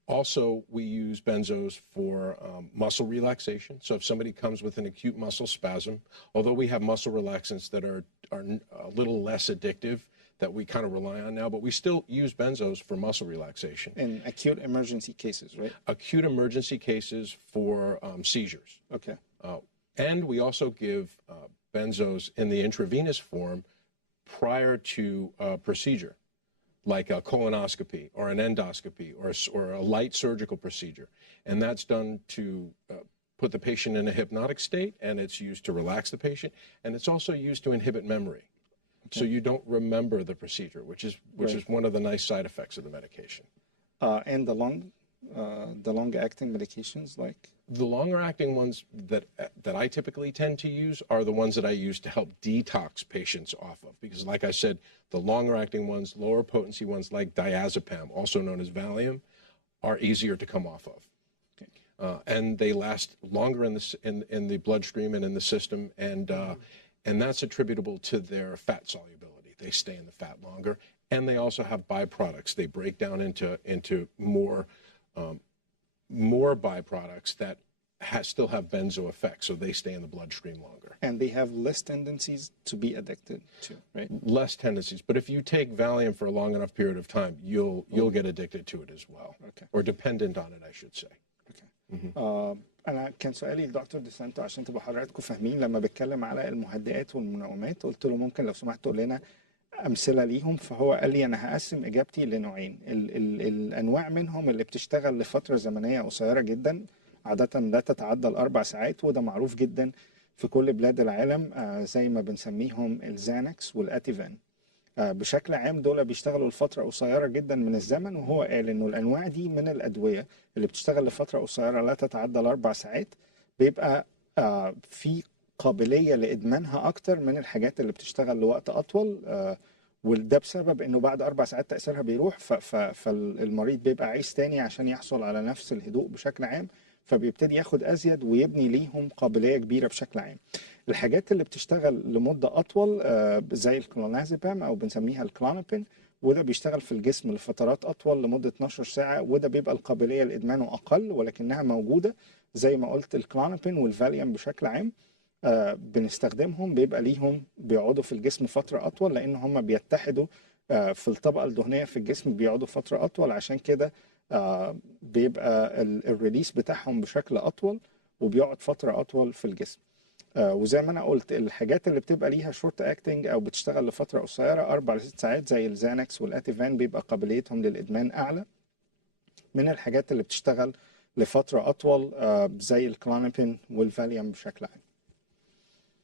Also, we use benzos for muscle relaxation. So if somebody comes with an acute muscle spasm, although we have muscle relaxants that are a little less addictive that we kind of rely on now, but we still use benzos for muscle relaxation. In acute emergency cases, right? Acute emergency cases for seizures. Okay. And we also give benzos in the intravenous form prior to procedure, like a colonoscopy or an endoscopy or a light surgical procedure. And that's done to put the patient in a hypnotic state, and it's used to relax the patient, and it's also used to inhibit memory. Okay. So you don't remember the procedure, which is one of the nice side effects of the medication. And the long-acting medications, like? The longer-acting ones that I typically tend to use are the ones that I use to help detox patients off of. Because like I said, the longer-acting ones, lower potency ones like diazepam, also known as Valium, are easier to come off of. Okay. And they last longer in the bloodstream and in the system, and that's attributable to their fat solubility. They stay in the fat longer, and they also have byproducts. They break down into more byproducts that still have benzo effects, so they stay in the bloodstream longer. And they have less tendencies to be addicted to, right? Less tendencies, but if you take Valium for a long enough period of time, you'll get addicted to it as well, Okay. or dependent on it, I should say. Okay. أنا كان سؤالي للدكتور ديسانتو عشان تبقوا حضراتكم فاهمين لما بتكلم على المهدئات والمنومات قلت له ممكن لو سمحت تقول لنا أمثلة ليهم فهو قال لي أنا هقسم إجابتي لنوعين الأنواع منهم اللي بتشتغل لفترة زمنية قصيرة جدا عادة لا تتعدى ال4 ساعات وده معروف جدا في كل بلاد العالم زي ما بنسميهم الزانكس والأتيفان بشكل عام دول بيشتغلوا لفترة قصيرة جدا من الزمن وهو قال إنه الأنواع دي من الأدوية اللي بتشتغل لفترة قصيرة لا تتعدى ال4 ساعات بيبقى في قابلية لإدمانها أكتر من الحاجات اللي بتشتغل لوقت أطول وده بسبب إنه بعد 4 ساعات تأثيرها بيروح فالمريض بيبقى عايز تاني عشان يحصل على نفس الهدوء بشكل عام فبيبتدي ياخد أزيد ويبني ليهم قابلية كبيرة بشكل عام. الحاجات اللي بتشتغل لمدة أطول زي الكلونازيبام أو بنسميها الكلونابين وده بيشتغل في الجسم لفترات أطول لمدة 12 ساعة وده بيبقى القابلية لإدمانه أقل ولكنها موجودة زي ما قلت الكلونابين والفاليوم بشكل عام بنستخدمهم بيبقى ليهم بيقعدوا في الجسم فترة أطول لأن هم بيتحدوا في الطبقة الدهنية في الجسم بيقعدوا فترة أطول عشان كده بيبقى الريليس بتاعهم بشكل أطول وبيقعد فترة أطول في الجسم وزي ما أنا قلت الحاجات اللي بتبقى ليها شورت أكتنج أو بتشتغل لفترة قصيرة 4 ل 6 ساعات زي الزانكس والأتيفان بيبقى قابليتهم للإدمان أعلى من الحاجات اللي بتشتغل لفترة أطول زي الكلونابين والفاليوم بشكل عام.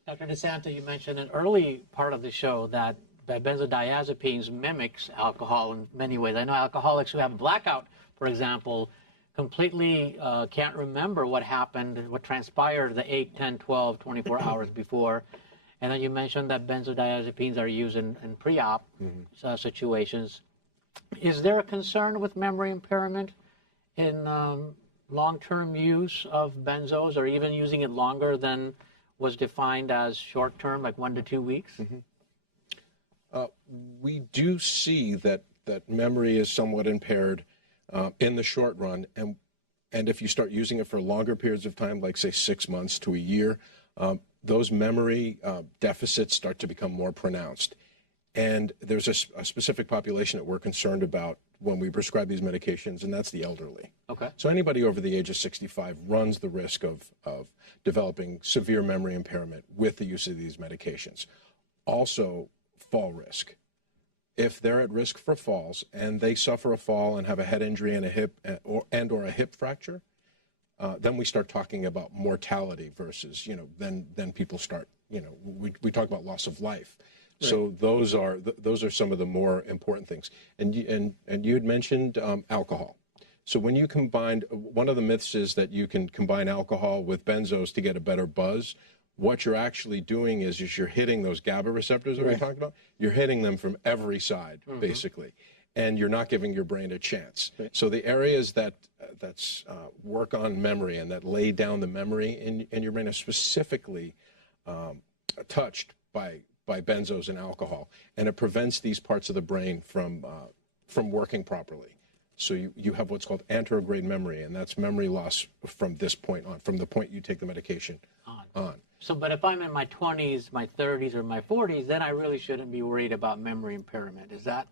Dr. DeSanto, you mentioned in an early part of the show that benzodiazepines mimics alcohol in many ways. I know alcoholics who have blackout, for example, completely can't remember what happened, what transpired the 8, 10, 12, 24 hours before. And then you mentioned that benzodiazepines are used in pre-op situations. Is there a concern with memory impairment in long-term use of benzos or even using it longer than was defined as short-term, like 1 to 2 weeks? We do see that memory is somewhat impaired in the short run, and if you start using it for longer periods of time, like say 6 months to a year, those memory deficits start to become more pronounced. And there's a specific population that we're concerned about when we prescribe these medications, and that's the elderly. Okay. So anybody over the age of 65 runs the risk of developing severe memory impairment with the use of these medications. Also, fall risk. If they're at risk for falls and they suffer a fall and have a head injury and a hip or a hip fracture, then we start talking about mortality versus, then people start, we talk about loss of life. Right. So those are some of the more important things. And you had mentioned alcohol. So when you combine, one of the myths is that you can combine alcohol with benzos to get a better buzz. What you're actually doing is you're hitting those GABA receptors that we talked about. You're hitting them from every side, basically, and you're not giving your brain a chance. Right. So the areas that work on memory and that lay down the memory in your brain are specifically touched by benzos and alcohol, and it prevents these parts of the brain from working properly. So you have what's called anterograde memory, and that's memory loss from this point on, from the point you take the medication on. So, but if I'm in my 20s, my 30s, or my 40s, then I really shouldn't be worried about memory impairment. Is that?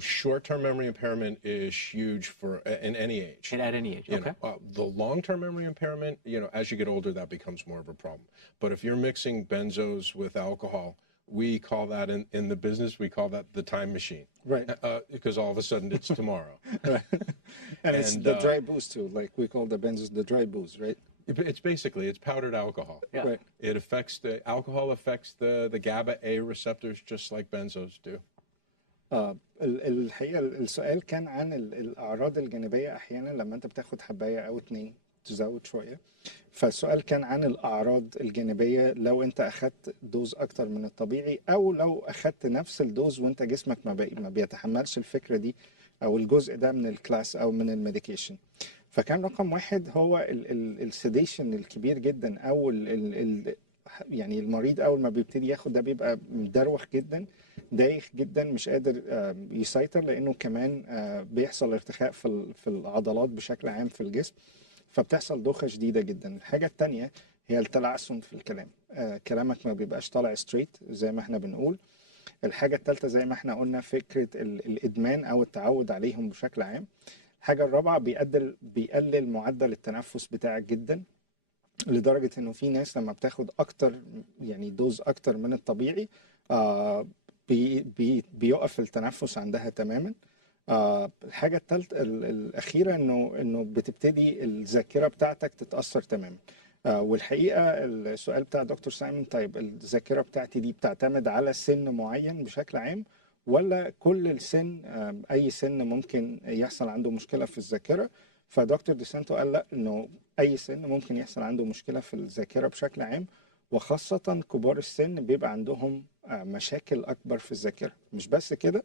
Short-term memory impairment is huge in any age. At any age, okay. The long-term memory impairment, as you get older, that becomes more of a problem. But if you're mixing benzos with alcohol, we call that in the business, we call that the time machine. Right. Because all of a sudden it's tomorrow. Right. And it's the dry booze too, like we call the benzos the dry booze, right? It's powdered alcohol. Yeah. Right. Alcohol affects the GABA A receptors just like benzos do. الحقيقة السؤال كان عن الأعراض الجانبية أحيانا لما أنت بتاخد حباية أو 2 تزود شوية. فالسؤال كان عن الأعراض الجانبية لو أنت أخدت دوز أكتر من الطبيعي أو لو أخدت نفس الدوز وأنت جسمك ما بيتحملش الفكرة دي أو الجزء ده من الكلاس أو من الميديكيشن. فكان رقم 1 هو السيديشن الكبير جدا أو يعني المريض أول ما بيبتدي ياخد ده بيبقى مدروخ جدا دايخ جدا مش قادر يسيطر لأنه كمان بيحصل ارتخاء في العضلات بشكل عام في الجسم. فبتحصل دوخه شديده جدا. الحاجه الثانيه هي التلعثم في الكلام، كلامك ما بيبقاش طالع ستريت زي ما احنا بنقول. الحاجه الثالثه زي ما احنا قلنا فكره الادمان او التعود عليهم بشكل عام. الحاجه الرابعه بيقلل معدل التنفس بتاعك جدا، لدرجه انه في ناس لما بتاخد اكتر يعني دوز اكتر من الطبيعي بيقف التنفس عندها تماما. الحاجه الثالثه الاخيره انه بتبتدي الذاكره بتاعتك تتاثر تماما. والحقيقه السؤال بتاع دكتور سايمون، طيب الذاكره بتاعتي دي بتعتمد على سن معين بشكل عام ولا كل السن؟ اي سن ممكن يحصل عنده مشكله في الذاكره. فدكتور ديسانتو قال لا، انه اي سن ممكن يحصل عنده مشكله في الذاكره بشكل عام، وخاصه كبار السن بيبقى عندهم مشاكل اكبر في الذاكره. مش بس كده،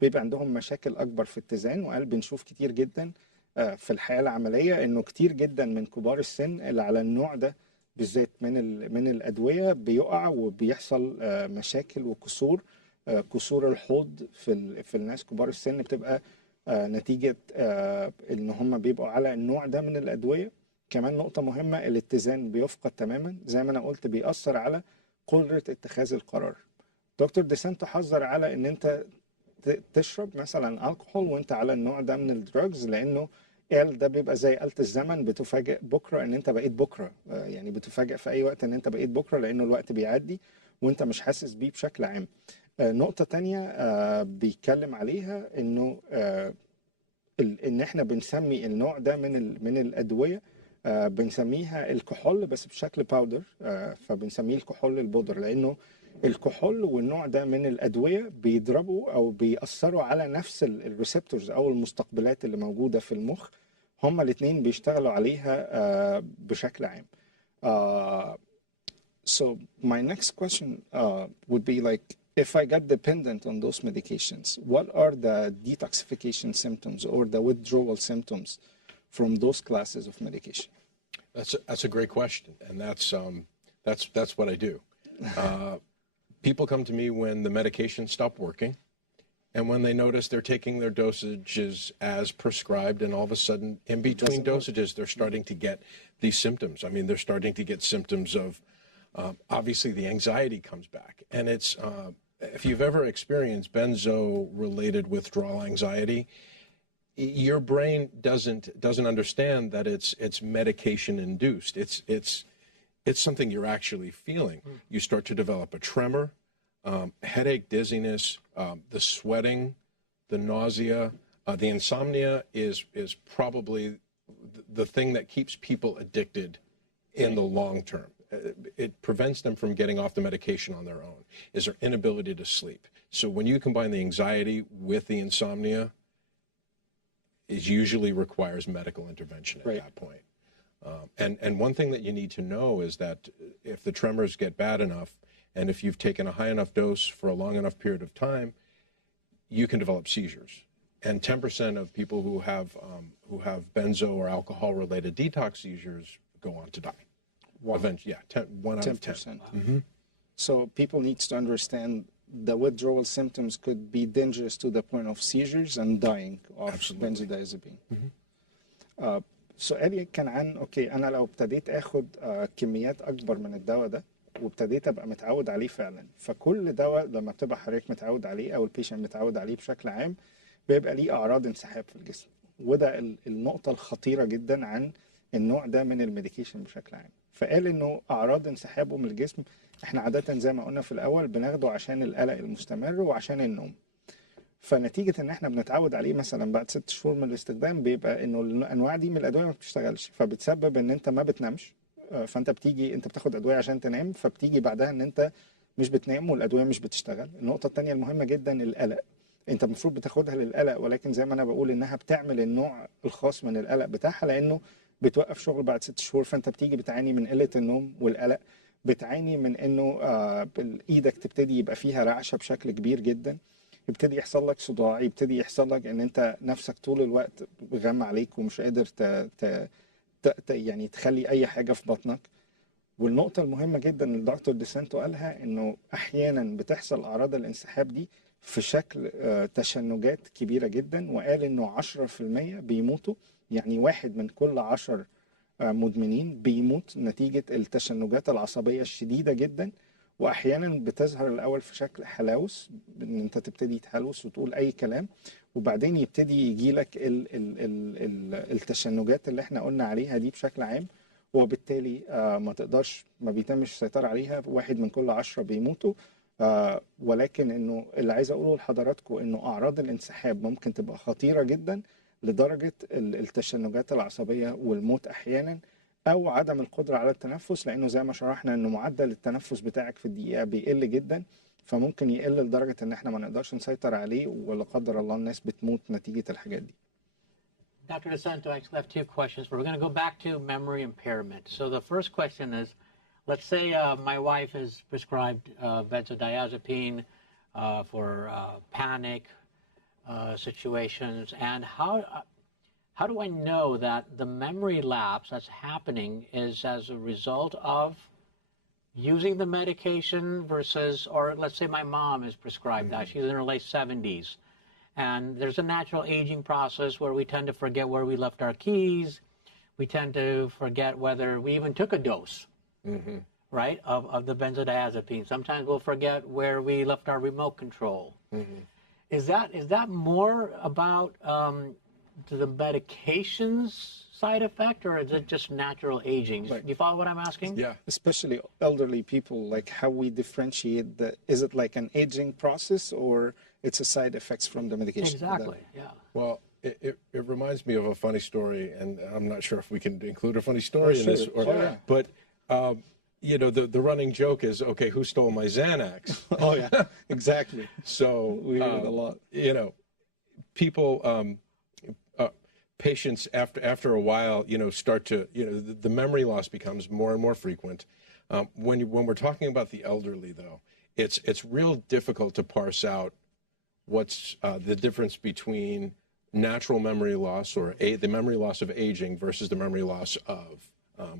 بيبقى عندهم مشاكل اكبر في الاتزان. وقال بنشوف كتير جدا في الحياه العمليه انه كتير جدا من كبار السن اللي على النوع ده بالذات من الادويه بيقع وبيحصل مشاكل وكسور. كسور الحوض في الناس كبار السن بتبقى نتيجه ان هم بيبقوا على النوع ده من الادويه. كمان نقطه مهمه، الاتزان بيفقد تماما زي ما انا قلت، بيأثر على قدره اتخاذ القرار. دكتور ديسانتو حذر على ان انت تشرب مثلا الكحول وانت على النوع ده من الدراجز، لانه قال ده بيبقى زي آلة الزمن، بتفاجئ بكره ان انت بقيت بكره، يعني بتفاجئ في اي وقت ان انت بقيت بكره، لانه الوقت بيعدي وانت مش حاسس بيه بشكل عام. نقطة تانية بيتكلم عليها انه ان احنا بنسمي النوع ده من الادوية بنسميها الكحول بس بشكل باودر، فبنسميه الكحول البودر، لانه الكحول والنوع ده من الادويه بيضربوا او بيأثروا على نفس الريسبتورز او المستقبلات اللي موجوده في المخ. هما الاثنين بيشتغلوا عليها بشكل عام. So my next question would be like, if I got dependent on those medications, what are the detoxification symptoms or the withdrawal symptoms from those classes of medication? That's a great question, and that's what I do. People come to me when the medications stop working, and when they notice they're taking their dosages as prescribed, and all of a sudden, in between dosages, they're starting to get these symptoms. I mean, they're starting to get symptoms of, obviously, the anxiety comes back, and it's if you've ever experienced benzo-related withdrawal anxiety, your brain doesn't understand that it's medication induced. It's something you're actually feeling. You start to develop a tremor, headache, dizziness, the sweating, the nausea, the insomnia is probably the thing that keeps people addicted in the long term. It prevents them from getting off the medication on their own, is their inability to sleep. So when you combine the anxiety with the insomnia, it usually requires medical intervention at that point. And one thing that you need to know is that if the tremors get bad enough, and if you've taken a high enough dose for a long enough period of time, you can develop seizures. And 10% of people who have benzo or alcohol-related detox seizures go on to die. Wow. Eventually, 1 out of 10. Mm-hmm. So people need to understand the withdrawal symptoms could be dangerous to the point of seizures and dying of benzodiazepine. سؤالي كان عن اوكي، انا لو ابتديت اخد كميات اكبر من الدواء ده وابتديت ابقى متعود عليه فعلا، فكل دواء لما بتبقى حضرتك متعود عليه او البيشنت متعود عليه بشكل عام بيبقى ليه اعراض انسحاب في الجسم. وده النقطه الخطيره جدا عن النوع ده من الميديكيشن بشكل عام. فقال انه اعراض انسحابه من الجسم احنا عاده زي ما قلنا في الاول بناخده عشان القلق المستمر وعشان النوم. فنتيجه ان احنا بنتعود عليه مثلا بعد 6 شهور من الاستخدام بيبقى انه الانواع دي من الادويه ما بتشتغلش، فبتسبب ان انت ما بتنامش. فانت انت بتاخد ادويه عشان تنام، فبتيجي بعدها ان انت مش بتنام والادويه مش بتشتغل. النقطه الثانيه المهمه جدا القلق، انت المفروض بتاخدها للقلق، ولكن زي ما انا بقول انها بتعمل النوع الخاص من القلق بتاعها، لانه بتوقف شغل بعد 6 شهور. فانت بتيجي بتعاني من قله النوم والقلق، بتعاني من انه ايدك تبتدي يبقى فيها رعشه بشكل كبير جدا، يبتدي يحصل لك صداع، يبتدي يحصل لك ان انت نفسك طول الوقت غم عليك ومش قادر يعني تخلي اي حاجه في بطنك. والنقطه المهمه جدا اللي الدكتور ديسانتو قالها انه احيانا بتحصل اعراض الانسحاب دي في شكل تشنجات كبيره جدا، وقال انه 10% بيموتوا، يعني 1 من كل 10 مدمنين بيموت نتيجة التشنجات العصبية الشديدة جدا، واحيانا بتظهر الاول في شكل هلاوس، ان انت تبتدي تهلوس وتقول اي كلام، وبعدين يبتدي يجي لك التشنجات اللي احنا قلنا عليها دي بشكل عام، وبالتالي ما بيتمش السيطرة عليها. 1 من كل 10 بيموتوا. ولكن انه اللي عايز اقوله لحضراتكم انه اعراض الانسحاب ممكن تبقى خطيرة جدا لدرجة التشنجات العصبية والموت احيانا، او عدم القدرة على التنفس، لانه زي ما شرحنا انه معدل التنفس بتاعك في الدقيقة بيقل جدا، فممكن يقل لدرجة ان احنا ما نقدرش نسيطر عليه، ولا قدر الله الناس بتموت نتيجة الحاجات دي. Dr. DeSanto, I actually have 2 questions. We're going to go back to memory impairment. So the first question is, let's say my wife is prescribed benzodiazepine for panic situations, and how do I know that the memory lapse that's happening is as a result of using the medication versus, or let's say my mom is prescribed that, she's in her late 70s, and there's a natural aging process where we tend to forget where we left our keys, we tend to forget whether we even took a dose, right, of the benzodiazepine. Sometimes we'll forget where we left our remote control. Is that more about the medications side effect, or is it just natural aging? Right. Do you follow what I'm asking? Yeah. Especially elderly people, like how we differentiate is it like an aging process or it's a side effects from the medication? Exactly, yeah. Well, it reminds me of a funny story, and I'm not sure if we can include a funny story in this. But, you know, the running joke is, okay, who stole my Xanax? Oh, yeah, exactly. So, we hear it a lot. You know, people... patients after a while, you know, start to, you know, the memory loss becomes more and more frequent. When we're talking about the elderly, though, it's real difficult to parse out what's the difference between natural memory loss or the memory loss of aging versus the memory loss of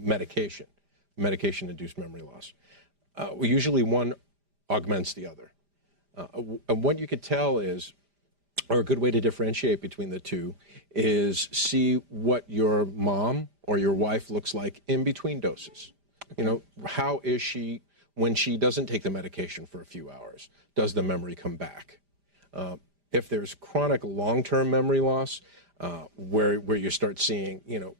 medication-induced memory loss. Usually one augments the other. And what you could tell is, or a good way to differentiate between the two, is see what your mom or your wife looks like in between doses. You know, how is she when she doesn't take the medication for a few hours? Does the memory come back? If there's chronic long-term memory loss, where you start seeing, you know,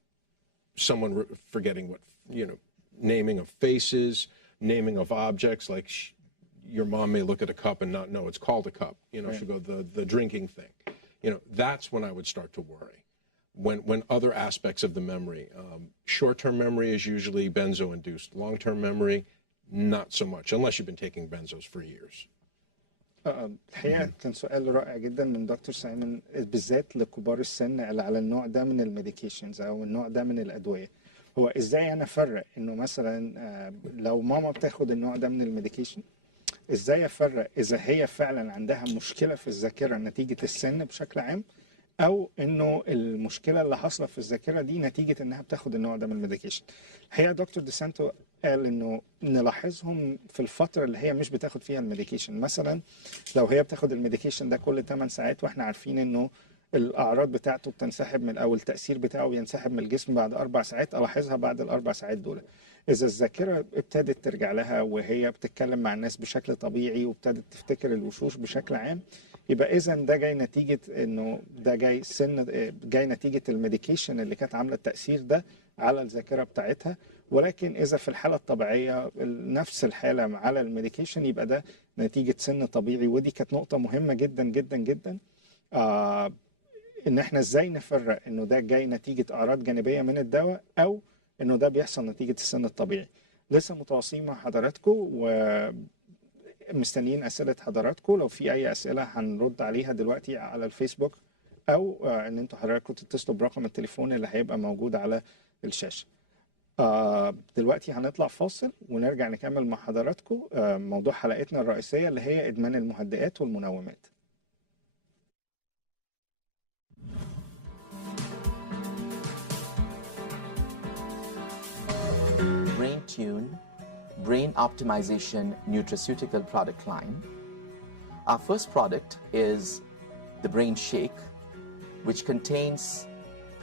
someone forgetting what, you know, naming of faces, naming of objects, like your mom may look at a cup and not know it's called a cup. You know, she'll go, the drinking thing. You know, that's when I would start to worry. When other aspects of the memory, short-term memory is usually benzo-induced. Long-term memory, not so much, unless you've been taking benzos for years. الحقيقة كان سؤال رائع جدا من دكتور سايمون، بالذات لكبار السن على النوع ده من الميديكيشنز أو النوع ده من الأدوية. هو إزاي أنا أفرق إنه مثلا لو ماما بتاخد النوع ده من الميديكيشن، ازاي افرق اذا هي فعلا عندها مشكله في الذاكره نتيجه السن بشكل عام، او انه المشكله اللي حاصله في الذاكره دي نتيجه انها بتاخد النوع ده من الميديكيشن. الحقيقه دكتور ديسانتو قال انه نلاحظهم في الفتره اللي هي مش بتاخد فيها الميديكيشن. مثلا لو هي بتاخد الميديكيشن ده كل 8 ساعات واحنا عارفين انه الاعراض بتاعته بتنسحب من، او التاثير بتاعه بينسحب من الجسم بعد 4 ساعات، الاحظها بعد ال4 ساعات دول. إذا الذاكرة ابتدت ترجع لها وهي بتتكلم مع الناس بشكل طبيعي وابتدت تفتكر الوشوش بشكل عام، يبقى إذا ده جاي نتيجة إنه ده جاي نتيجة الميديكيشن اللي كانت عاملة التأثير ده على الذاكرة بتاعتها. ولكن إذا في الحالة الطبيعية نفس الحالة على الميديكيشن، يبقى ده نتيجة سن طبيعي. ودي كانت نقطة مهمة جدا جدا جدا، إن إحنا إزاي نفرق إنه ده جاي نتيجة أعراض جانبية من الدواء أو انه ده بيحصل نتيجه السن الطبيعي. لسه متواصلين مع حضراتكم ومستنيين اسئله حضراتكم. لو في اي اسئله هنرد عليها دلوقتي على الفيسبوك، او ان انتوا حضراتكم تتصلوا برقم التليفون اللي هيبقى موجود على الشاشه. دلوقتي هنطلع فاصل ونرجع نكمل مع حضراتكم موضوع حلقتنا الرئيسيه اللي هي ادمان المهدئات والمنومات. BrainTune Brain Optimization Nutraceutical product line. Our first product is the Brain Shake, which contains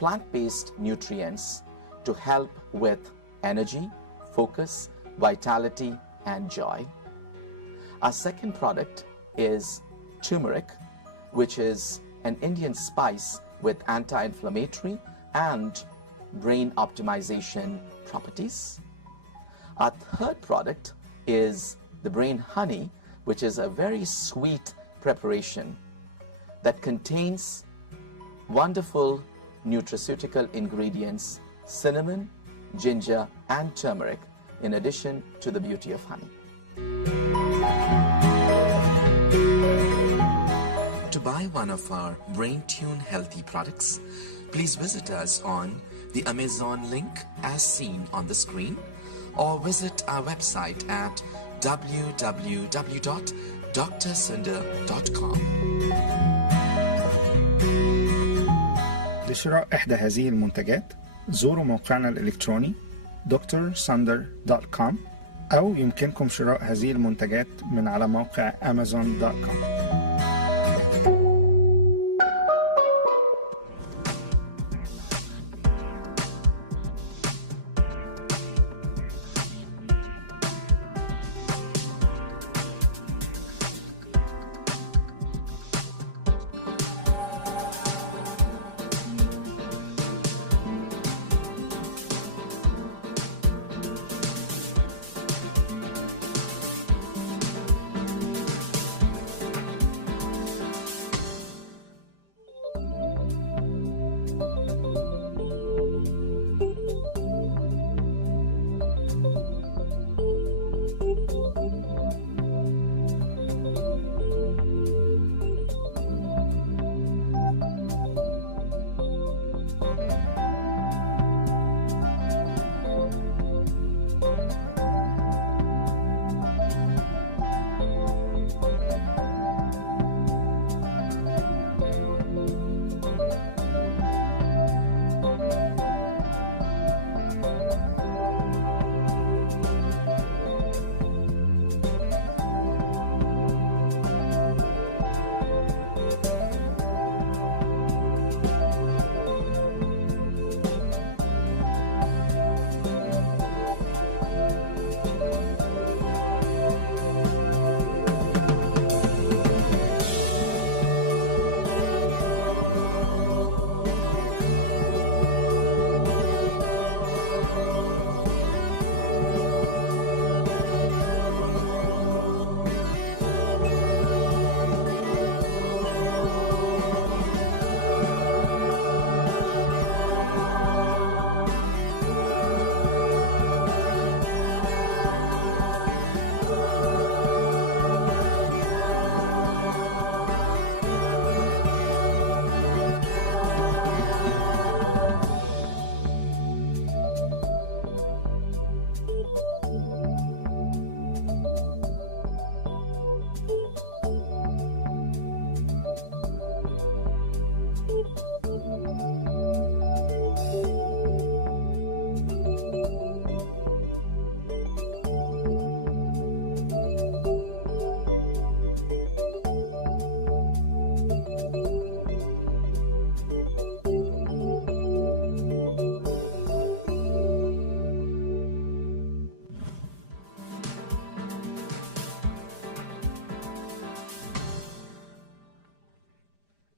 plant-based nutrients to help with energy, focus, vitality, and joy. Our second product is turmeric, which is an Indian spice with anti-inflammatory and brain optimization properties. Our third product is the brain honey, which is a very sweet preparation that contains wonderful nutraceutical ingredients, cinnamon, ginger, and turmeric, in addition to the beauty of honey. To buy one of our Brain Tune Healthy products, please visit us on the Amazon link as seen on the screen, or visit our website at www.drsunder.com. لشراء إحدى هذه المنتجات زوروا موقعنا الإلكتروني drsunder.com، أو يمكنكم شراء هذه المنتجات من على موقع amazon.com.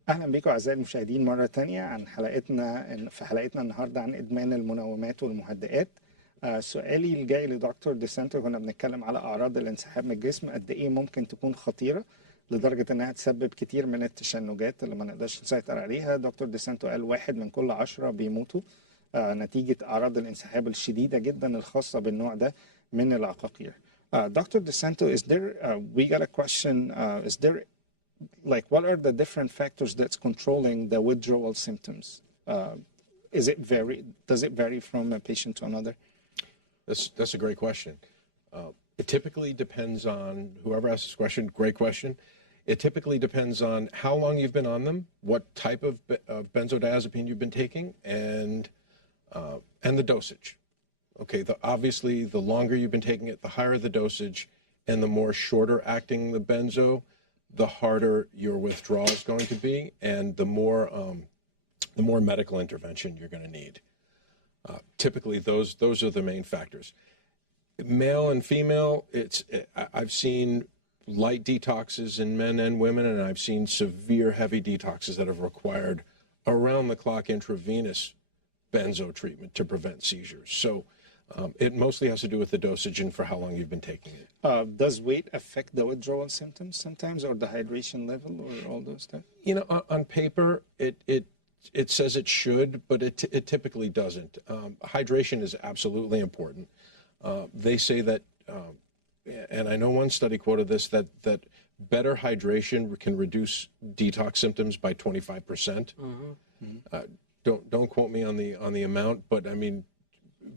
اهلا بكم اعزائي المشاهدين مره تانية عن حلقتنا النهارده عن ادمان المنومات والمهدئات. سؤالي الجاي لدكتور ديسانتو، كنا بنتكلم على اعراض الانسحاب من الجسم قد ايه ممكن تكون خطيره لدرجه انها تسبب كتير من التشنجات اللي ما نقدرش نسيطر عليها. دكتور ديسانتو قال 1 من كل 10 بيموتوا نتيجه اعراض الانسحاب الشديده جدا الخاصه بالنوع ده من العقاقير. Dr. DeSanto, is there, we got a question, is there, like, what are the different factors that's controlling the withdrawal symptoms? Does it vary from a patient to another? That's a great question. It typically depends on, whoever asked this question, great question. It typically depends on how long you've been on them, what type of benzodiazepine you've been taking, and the dosage. Okay, obviously, the longer you've been taking it, the higher the dosage, and the more shorter acting the benzo, the harder your withdrawal is going to be, and the more medical intervention you're going to need. typically those are the main factors. Male and female, I've seen light detoxes in men and women, and I've seen severe heavy detoxes that have required around-the-clock intravenous benzo treatment to prevent seizures. So it mostly has to do with the dosage and for how long you've been taking it. Does weight affect the withdrawal symptoms sometimes, or the hydration level, or all those stuff? You know, on paper, it says it should, but it typically doesn't. Hydration is absolutely important. They say that, and I know one study quoted this, that better hydration can reduce detox symptoms by 25%. Don't quote me on the amount, but I mean,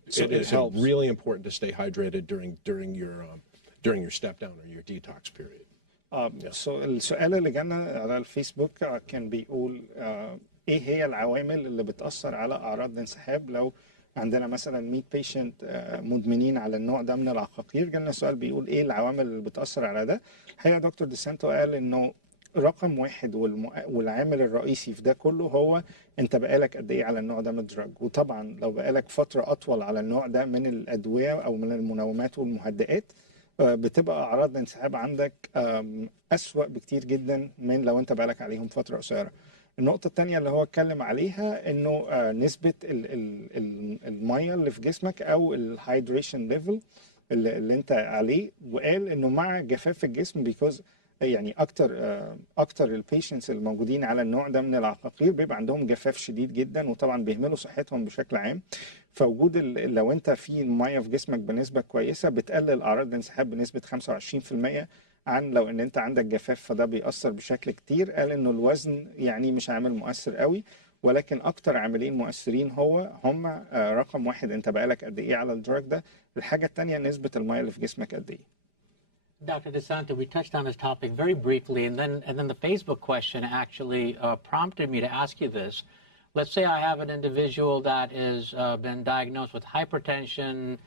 so it is really important to stay hydrated during your step down or your detox period. So السؤال اللي جانا على الفيسبوك كان بيقول ايه هي العوامل اللي بتأثر على اعراض الانسحاب لو عندنا مثلا 100 بيشنت مدمنين على النوع ده من العقاقير. جالنا سؤال بيقول ايه العوامل اللي بتأثر على ده. الحقيقة دكتور ديسانتو قال انه رقم واحد والعامل الرئيسي في ده كله هو انت بقالك قد ايه على النوع ده من الدراج. وطبعا لو بقالك فترة اطول على النوع ده من الادوية او من المنومات والمهدئات بتبقى اعراض الانسحاب عندك اسوأ بكتير جدا من لو انت بقالك عليهم فترة قصيرة. النقطة الثانية اللي هو اتكلم عليها انه نسبة المية اللي في جسمك او الهايدريشن ليفل اللي انت عليه، وقال انه مع جفاف الجسم بيكوز يعني اكتر البيشنتس الموجودين على النوع ده من العقاقير بيبقى عندهم جفاف شديد جدا، وطبعا بيهملوا صحتهم بشكل عام. فوجود لو انت في ميه في جسمك بنسبه كويسه بتقلل اعراض الانسحاب بنسبه 25% عن لو ان انت عندك جفاف، فده بيأثر بشكل كتير. قال انه الوزن يعني مش عامل مؤثر قوي، ولكن اكتر عاملين مؤثرين هم رقم واحد انت بقالك قد ايه على الدراج ده، الحاجه الثانيه نسبه الميه اللي في جسمك قد ايه. Dr. DeSanto, we touched on this topic very briefly, and then the Facebook question actually prompted me to ask you this. Let's say I have an individual that has been diagnosed with hypertension,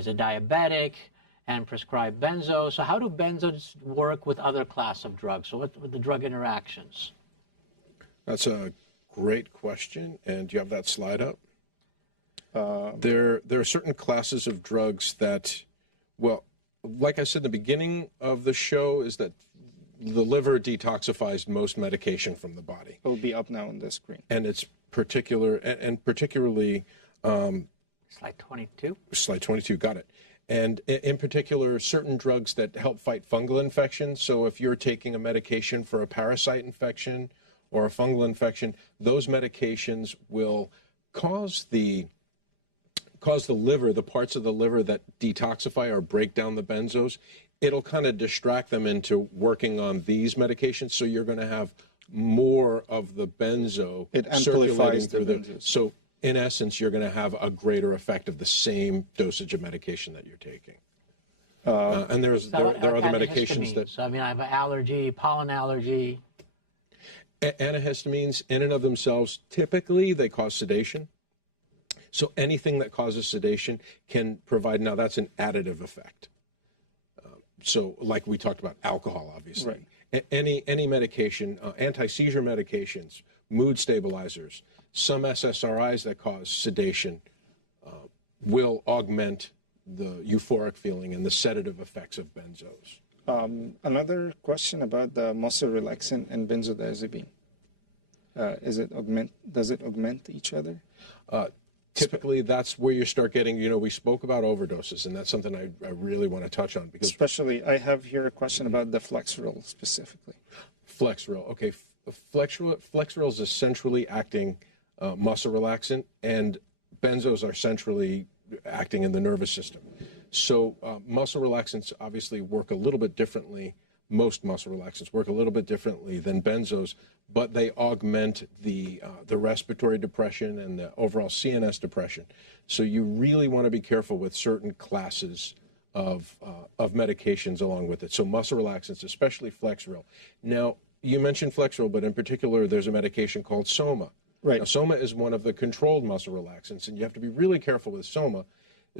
is a diabetic, and prescribed benzo. So how do benzos work with other class of drugs? So what are the drug interactions? That's a great question, and do you have that slide up? There are certain classes of drugs that, well, like I said in the beginning of the show, is that the liver detoxifies most medication from the body. It will be up now on the screen. And it's particularly... Slide 22. Slide 22, got it. And in particular, certain drugs that help fight fungal infections. So if you're taking a medication for a parasite infection or a fungal infection, those medications will cause the liver, the parts of the liver that detoxify or break down the benzos, it'll kind of distract them into working on these medications. So you're going to have more of the benzo circulating through the benzos. So in essence, you're going to have a greater effect of the same dosage of medication that you're taking. And there are other medications that... So, I mean, I have an allergy, pollen allergy. Antihistamines, in and of themselves, typically they cause sedation. So anything that causes sedation can provide, now that's an additive effect. So like we talked about alcohol, obviously. Right. Any medication, anti-seizure medications, mood stabilizers, some SSRIs that cause sedation will augment the euphoric feeling and the sedative effects of benzos. Another question about the muscle relaxant and benzodiazepine. Does it augment each other? Typically, that's where you start getting, we spoke about overdoses, and that's something I really want to touch on. Because especially, I have here a question about the Flexeril specifically. Flexeril, okay. Flexeril is a centrally acting muscle relaxant, and benzos are centrally acting in the nervous system. So muscle relaxants obviously work a little bit differently. Most muscle relaxants work a little bit differently than benzos, but they augment the respiratory depression and the overall CNS depression. So you really want to be careful with certain classes of medications along with it. So muscle relaxants, especially Flexeril. Now, you mentioned Flexeril, but in particular, there's a medication called Soma. Right. Now, Soma is one of the controlled muscle relaxants, and you have to be really careful with Soma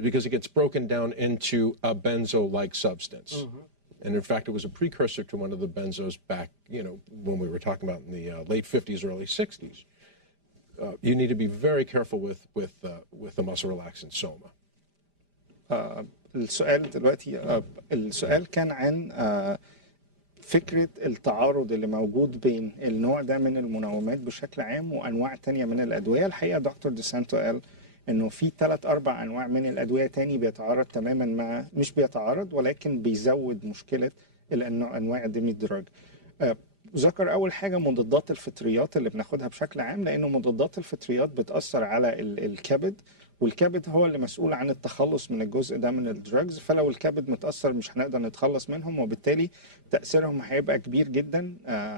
because it gets broken down into a benzo-like substance. Mm-hmm. And in fact, it was a precursor to one of the benzos back, when we were talking about in the late 50s, early 60s. you need to be very careful with the muscle relaxant soma. السؤال دلوقتي السؤال كان عن فكرة التعارض اللي موجود بين النوع ده من المنومات بشكل عام وأنواع تانية من الأدوية. الحقيقة دكتور ديسانتو قال إنه في 3-4 أنواع من الأدوية تاني بيتعارض تماما مع، مش بيتعارض ولكن بيزود مشكلة أنواع دي من الدراج. ذكر أول حاجة مضادات الفطريات اللي بناخدها بشكل عام، لأنه مضادات الفطريات بتأثر على الكبد، والكبد هو اللي مسؤول عن التخلص من الجزء ده من الدراجز، فلو الكبد متأثر مش هنقدر نتخلص منهم، وبالتالي تأثيرهم هيبقى كبير جدا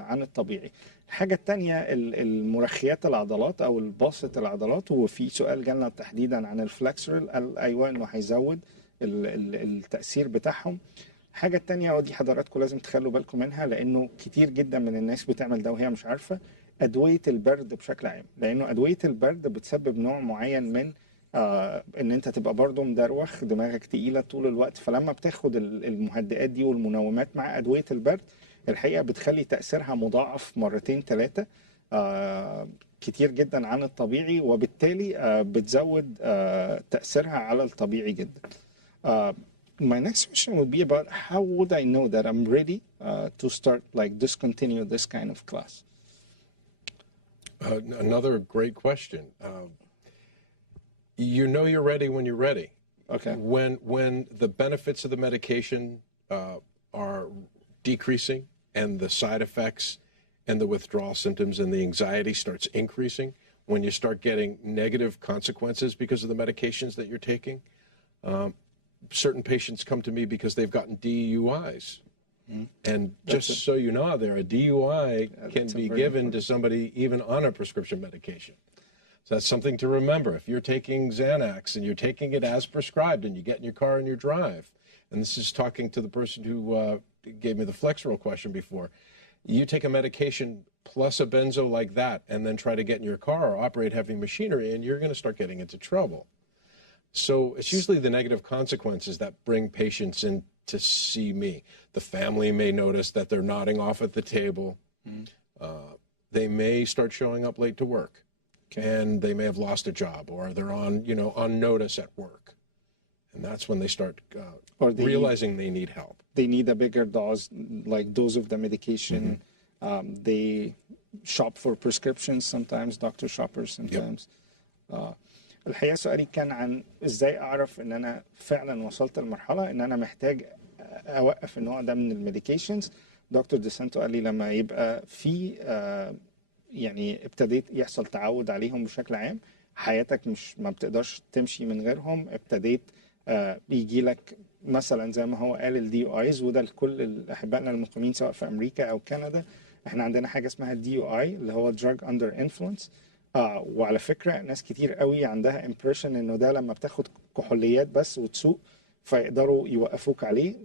عن الطبيعي. الحاجة التانية المرخيات العضلات أو الباسط العضلات، وفي سؤال جالنا تحديدا عن الفلكسورال، قال أيوة إنه هيزود التأثير بتاعهم. الحاجة التانية ودي حضراتكم لازم تخلوا بالكم منها، لأنه كتير جدا من الناس بتعمل ده وهي مش عارفة، أدوية البرد بشكل عام، لأنه أدوية البرد بتسبب نوع معين من ان انت تبقى برضو مدروخ، دماغك تقيلة طول الوقت، فلما بتاخد المهدئات دي والمنومات مع أدوية البرد الحقيقة بتخلي تأثيرها مضاعف 2-3 كتير جدا عن الطبيعي، وبالتالي بتزود تأثيرها على الطبيعي جدا. My next question would be about how would I know that I'm ready to start, like, discontinue this kind of class? Another great question. You know you're ready when you're ready. Okay. When the benefits of the medication are decreasing and the side effects and the withdrawal symptoms and the anxiety starts increasing, when you start getting negative consequences because of the medications that you're taking, certain patients come to me because they've gotten DUIs. And just so you know, a DUI can be given to somebody even on a prescription medication. So that's something to remember. If you're taking Xanax and you're taking it as prescribed and you get in your car and you drive, and this is talking to the person who gave me the flexural question before, you take a medication plus a benzo like that and then try to get in your car or operate heavy machinery, and you're going to start getting into trouble. So it's usually the negative consequences that bring patients in to see me. The family may notice that they're nodding off at the table. They may start showing up late to work. And they may have lost a job, or they're on notice at work, and that's when they start realizing they need help. They need a bigger dose of the medication. They shop for prescriptions sometimes, doctor shoppers sometimes. الحقيقة سؤالي كان عن ازاي اعرف ان انا فعلا وصلت لمرحلة ان انا محتاج اوقف النوع ده من الميديكيشنز. دكتور ديسانتو قال لي لما يبقى في يعني ابتديت يحصل تعود عليهم بشكل عام، حياتك ما بتقدرش تمشي من غيرهم، ابتديت يجي لك مثلا زي ما هو قال الدي او ايز، وده لكل احبائنا المقيمين سواء في امريكا او كندا. احنا عندنا حاجه اسمها الدي او اي اللي هو دراج اندر انفلونس. وعلى فكره ناس كتير قوي عندها امبريشن انه ده لما بتاخد كحوليات بس وتسوق فيقدروا يوقفوك عليه.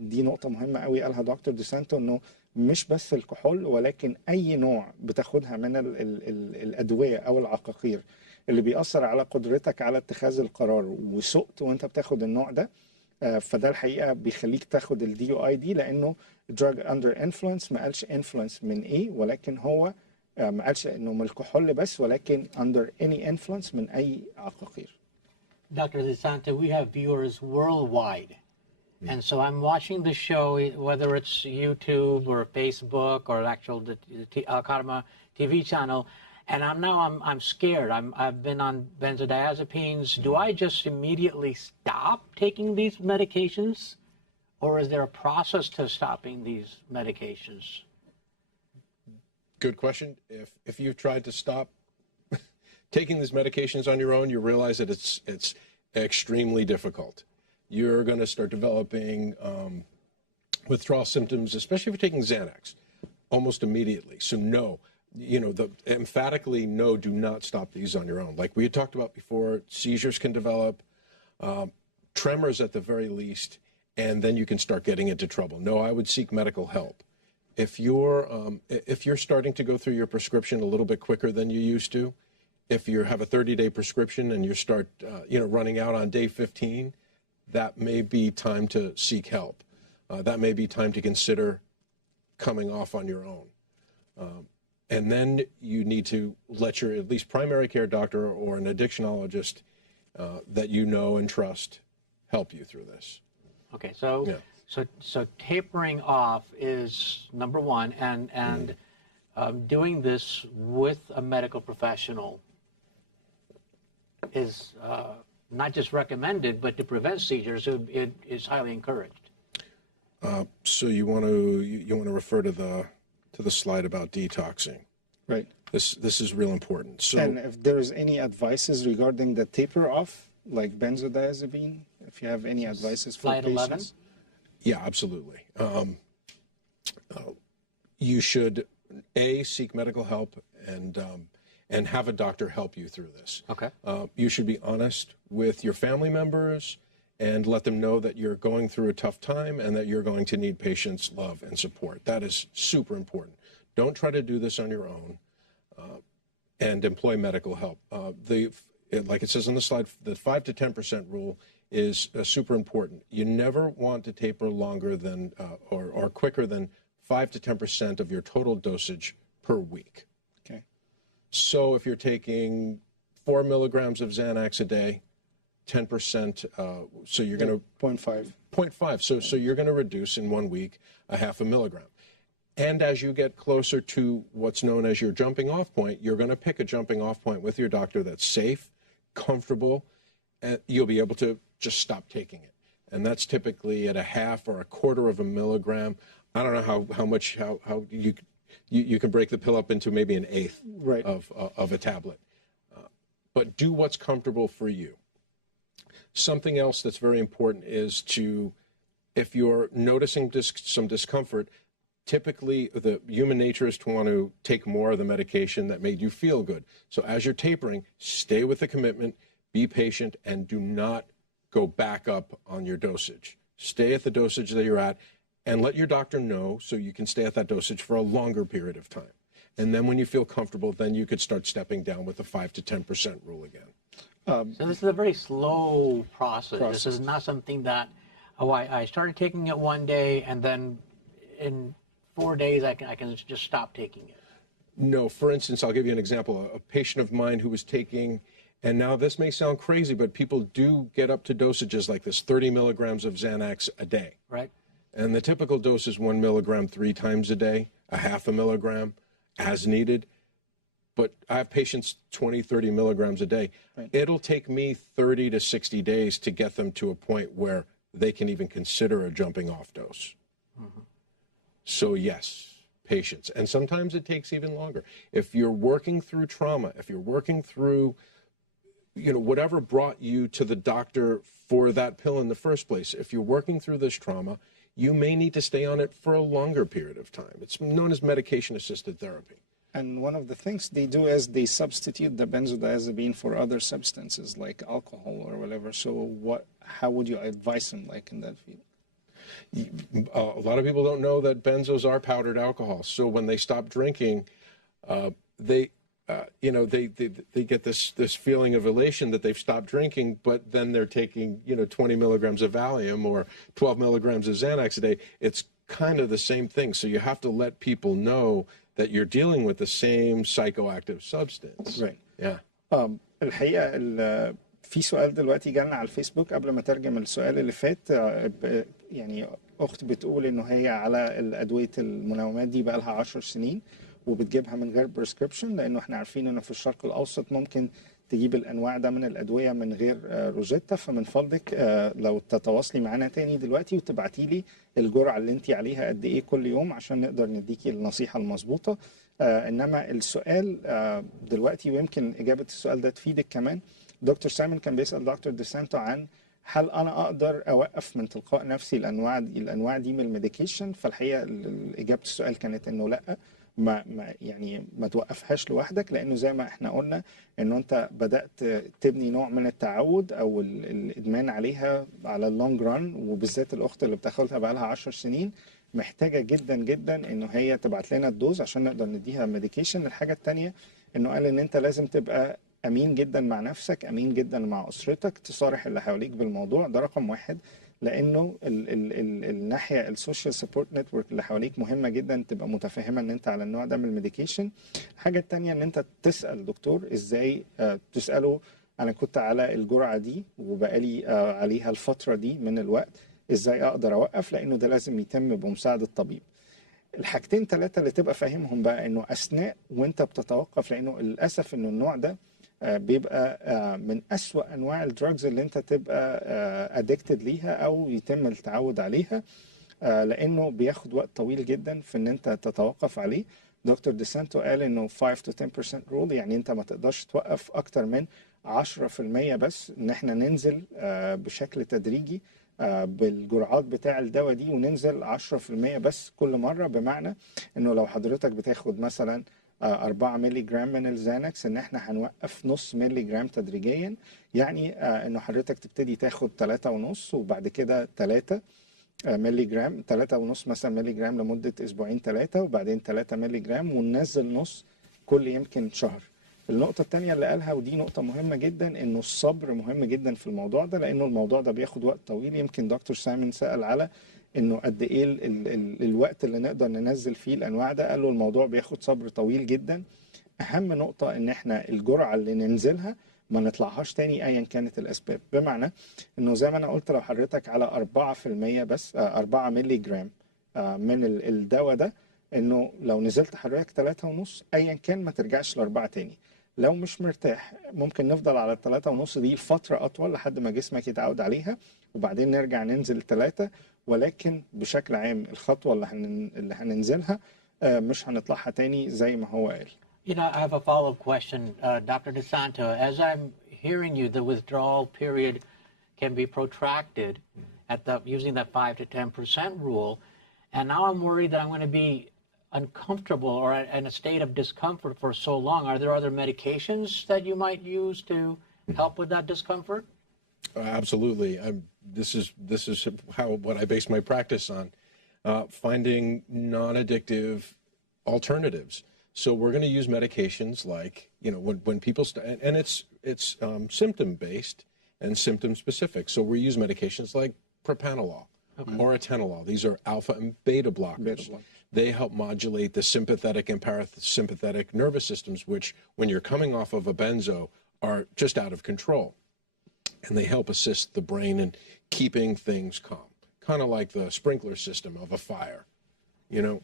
دي نقطه مهمه قوي قالها دكتور ديسانتو، انه مش بس الكحول ولكن اي نوع بتاخدها من الادويه او العقاقير اللي بيأثر على قدرتك على اتخاذ القرار وسقت وانت بتاخد النوع ده، فده الحقيقه بيخليك تاخد الدي او اي دي، لانه drug under influence ما قالش influence من ايه، ولكن هو ما قالش انه من الكحول بس، ولكن under any influence من اي عقاقير. Dr. DeSanto, we have viewers worldwide. And so I'm watching the show, whether it's YouTube or Facebook or actual the Alkarma TV channel, and I'm scared. I've been on benzodiazepines. Do I just immediately stop taking these medications, or is there a process to stopping these medications? Good question. If you've tried to stop taking these medications on your own, you realize that it's extremely difficult. You're going to start developing withdrawal symptoms, especially if you're taking Xanax, almost immediately. So no, emphatically no, do not stop these on your own. Like we had talked about before, seizures can develop, tremors at the very least, and then you can start getting into trouble. No, I would seek medical help. If you're starting to go through your prescription a little bit quicker than you used to, if you have a 30-day prescription and you start running out on day 15, that may be time to seek help. That may be time to consider coming off on your own. And then you need to let your at least primary care doctor or an addictionologist that you know and trust help you through this. Okay, so so tapering off is number one, and doing this with a medical professional is not just recommended, but to prevent seizures, it is highly encouraged. So you want to refer to the slide about detoxing. Right. This is real important. So, and if there's any advices regarding the taper off, like benzodiazepine, if you have any advices for Slide patients. 11. yeah, absolutely. You should seek medical help and have a doctor help you through this. Okay. You should be honest with your family members and let them know that you're going through a tough time and that you're going to need patience, love, and support. That is super important. Don't try to do this on your own, and employ medical help. Like it says on the slide, the 5 to 10% rule is super important. You never want to taper longer than or quicker than 5 to 10% of your total dosage per week. Okay. So if you're taking 4 milligrams of Xanax a day, 10%, so you're going to 0.5. 0.5. So you're going to reduce in 1 week a half a milligram. And as you get closer to what's known as your jumping off point, you're going to pick a jumping off point with your doctor that's safe, comfortable, and you'll be able to just stop taking it. And that's typically at a half or a quarter of a milligram. I don't know how you can break the pill up into maybe an eighth Right. of a tablet. But do what's comfortable for you. Something else that's very important is if you're noticing some discomfort, typically the human nature is to want to take more of the medication that made you feel good. So as you're tapering, stay with the commitment, be patient, and do not go back up on your dosage. Stay at the dosage that you're at and let your doctor know so you can stay at that dosage for a longer period of time. And then when you feel comfortable, then you could start stepping down with the 5 to 10% rule again. So this is a very slow process. This is not something that, I started taking it one day and then in 4 days I can just stop taking it. No, for instance, I'll give you an example. A patient of mine who was taking, and now this may sound crazy, but people do get up to dosages like this, 30 milligrams of Xanax a day. Right. And the typical dose is 1 milligram 3 times a day, a half a milligram as needed. But I have patients 20, 30 milligrams a day. Right. It'll take me 30 to 60 days to get them to a point where they can even consider a jumping off dose. Mm-hmm. So yes, patience. And sometimes it takes even longer. If you're working through trauma, if you're working through, whatever brought you to the doctor for that pill in the first place, if you're working through this trauma, you may need to stay on it for a longer period of time. It's known as medication-assisted therapy. And one of the things they do is they substitute the benzodiazepine for other substances like alcohol or whatever. So how would you advise them like in that field? A lot of people don't know that benzos are powdered alcohol. So when they stop drinking, they get this feeling of elation that they've stopped drinking, but then they're taking 20 milligrams of Valium or 12 milligrams of Xanax a day. It's kind of the same thing. So you have to let people know that you're dealing with the same psychoactive substance. Right. Yeah. الحقيقة في سؤال دلوقتي جالنا على الفيسبوك قبل ما ترجم السؤال اللي فات يعني أخت بتقول إنه هي على الأدوية المنومات دي بقى لها 10 سنين وبتجيبها من غير بريسكريبشن لأنه إحنا عارفين إنه في الشرق الأوسط ممكن تجيب الأنواع ده من الأدوية من غير روجيتا. فمن فضلك لو تتواصلي معانا تاني دلوقتي وتبعتي لي الجرعة اللي انت عليها قد إيه كل يوم عشان نقدر نديكي النصيحة المظبوطة. إنما السؤال دلوقتي ويمكن إجابة السؤال ده تفيدك كمان. دكتور سامن كان بيسأل دكتور ديسانتو عن هل أنا أقدر أوقف من تلقاء نفسي الأنواع دي من الميديكيشن. فالحقيقة إجابة السؤال كانت إنه لأ، ما توقفهاش لوحدك، لانه زي ما احنا قلنا انه انت بدات تبني نوع من التعود او الادمان عليها على اللونج ران، وبالذات الاخت اللي بتاخدها بقى لها 10 سنين محتاجه جدا جدا انه هي تبعت لنا الدوز عشان نقدر نديها ميديكيشن. الحاجه الثانيه انه قال ان انت لازم تبقى امين جدا مع نفسك، امين جدا مع اسرتك، تصارح اللي حواليك بالموضوع. ده رقم 1. لانه الناحيه السوشيال سبورت نتورك اللي حواليك مهمه جدا تبقى متفهمه ان انت على النوع ده من الميديكيشن. الحاجه الثانيه ان انت تسال دكتور ازاي، تساله انا كنت على الجرعه دي وبقالي عليها الفتره دي من الوقت، ازاي اقدر اوقف، لانه ده لازم يتم بمساعده طبيب. الحاجتين ثلاثه اللي تبقى فاهمهم بقى انه اثناء وانت بتتوقف، لانه للاسف انه النوع ده بيبقى من أسوأ أنواع الدراجز اللي أنت تبقى أدكتد ليها أو يتم التعود عليها، لأنه بياخد وقت طويل جدا في أن أنت تتوقف عليه. دكتور ديسانتو قال أنه 5 to 10% rule، يعني أنت ما تقدرش توقف أكتر من 10% بس، أن احنا ننزل بشكل تدريجي بالجرعات بتاع الدواء دي، وننزل 10% بس كل مرة. بمعنى أنه لو حضرتك بتاخد مثلا 4 مللي جرام من الزانكس، ان احنا هنوقف نص مللي جرام تدريجيا، يعني انه حضرتك تبتدي تاخد 3.5 وبعد كده 3 مللي جرام، 3.5 مثلا مللي جرام لمدة اسبوعين 3، وبعدين 3 مللي جرام، وننزل نص كل يمكن شهر. النقطة الثانية اللي قالها ودي نقطة مهمة جدا، انه الصبر مهم جدا في الموضوع ده، لانه الموضوع ده بياخد وقت طويل. يمكن دكتور سايمون سأل على انه قد ايه الوقت اللي نقدر ننزل فيه الانواع ده، قال له الموضوع بياخد صبر طويل جدا. اهم نقطة ان احنا الجرعة اللي ننزلها ما نطلعهاش تاني ايا كانت الاسباب. بمعنى انه زي ما انا قلت، لو حضرتك على 4% بس 4 مللي جرام من الدواء ده، انه لو نزلت حضرتك 3.5 ايا كان ما ترجعش ل4 تاني. لو مش مرتاح ممكن نفضل على 3.5 دي لفترة أطول لحد ما جسمك يتعود عليها، وبعدين نرجع ننزل 3. ولكن بشكل عام الخطوة اللي هننزلها مش هنطلعها تاني زي ما هو قال. You know, I have a follow-up question, Dr. DeSanto. As I'm hearing you, the withdrawal period can be protracted at using that 5 to 10% rule, and now I'm worried that I'm going to be uncomfortable or in a state of discomfort for so long. Are there other medications that you might use to help with that discomfort? Absolutely. This is what I base my practice on, finding non-addictive alternatives. So we're going to use medications like, you know, when people and it's symptom based and symptom specific. So we use medications like propranolol or atenolol. These are alpha and beta blockers. They help modulate the sympathetic and parasympathetic nervous systems, which when you're coming off of a benzo are just out of control. And they help assist the brain in keeping things calm, kind of like the sprinkler system of a fire. You know,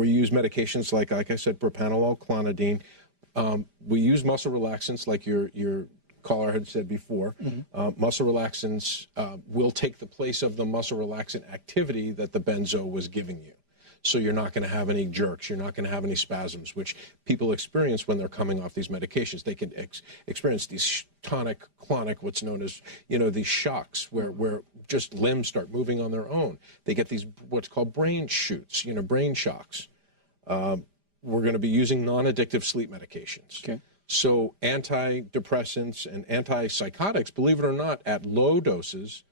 we use medications like I said, propranolol, clonidine. We use muscle relaxants like your caller had said before. Muscle relaxants will take the place of the muscle relaxant activity that the benzo was giving you. So you're not going to have any jerks, you're not going to have any spasms, which people experience when they're coming off these medications. They can experience these tonic, clonic, what's known as, you know, these shocks where just limbs start moving on their own. They get these what's called brain shoots, you know, brain shocks. We're going to be using non-addictive sleep medications. Okay. So antidepressants and antipsychotics, believe it or not, at low doses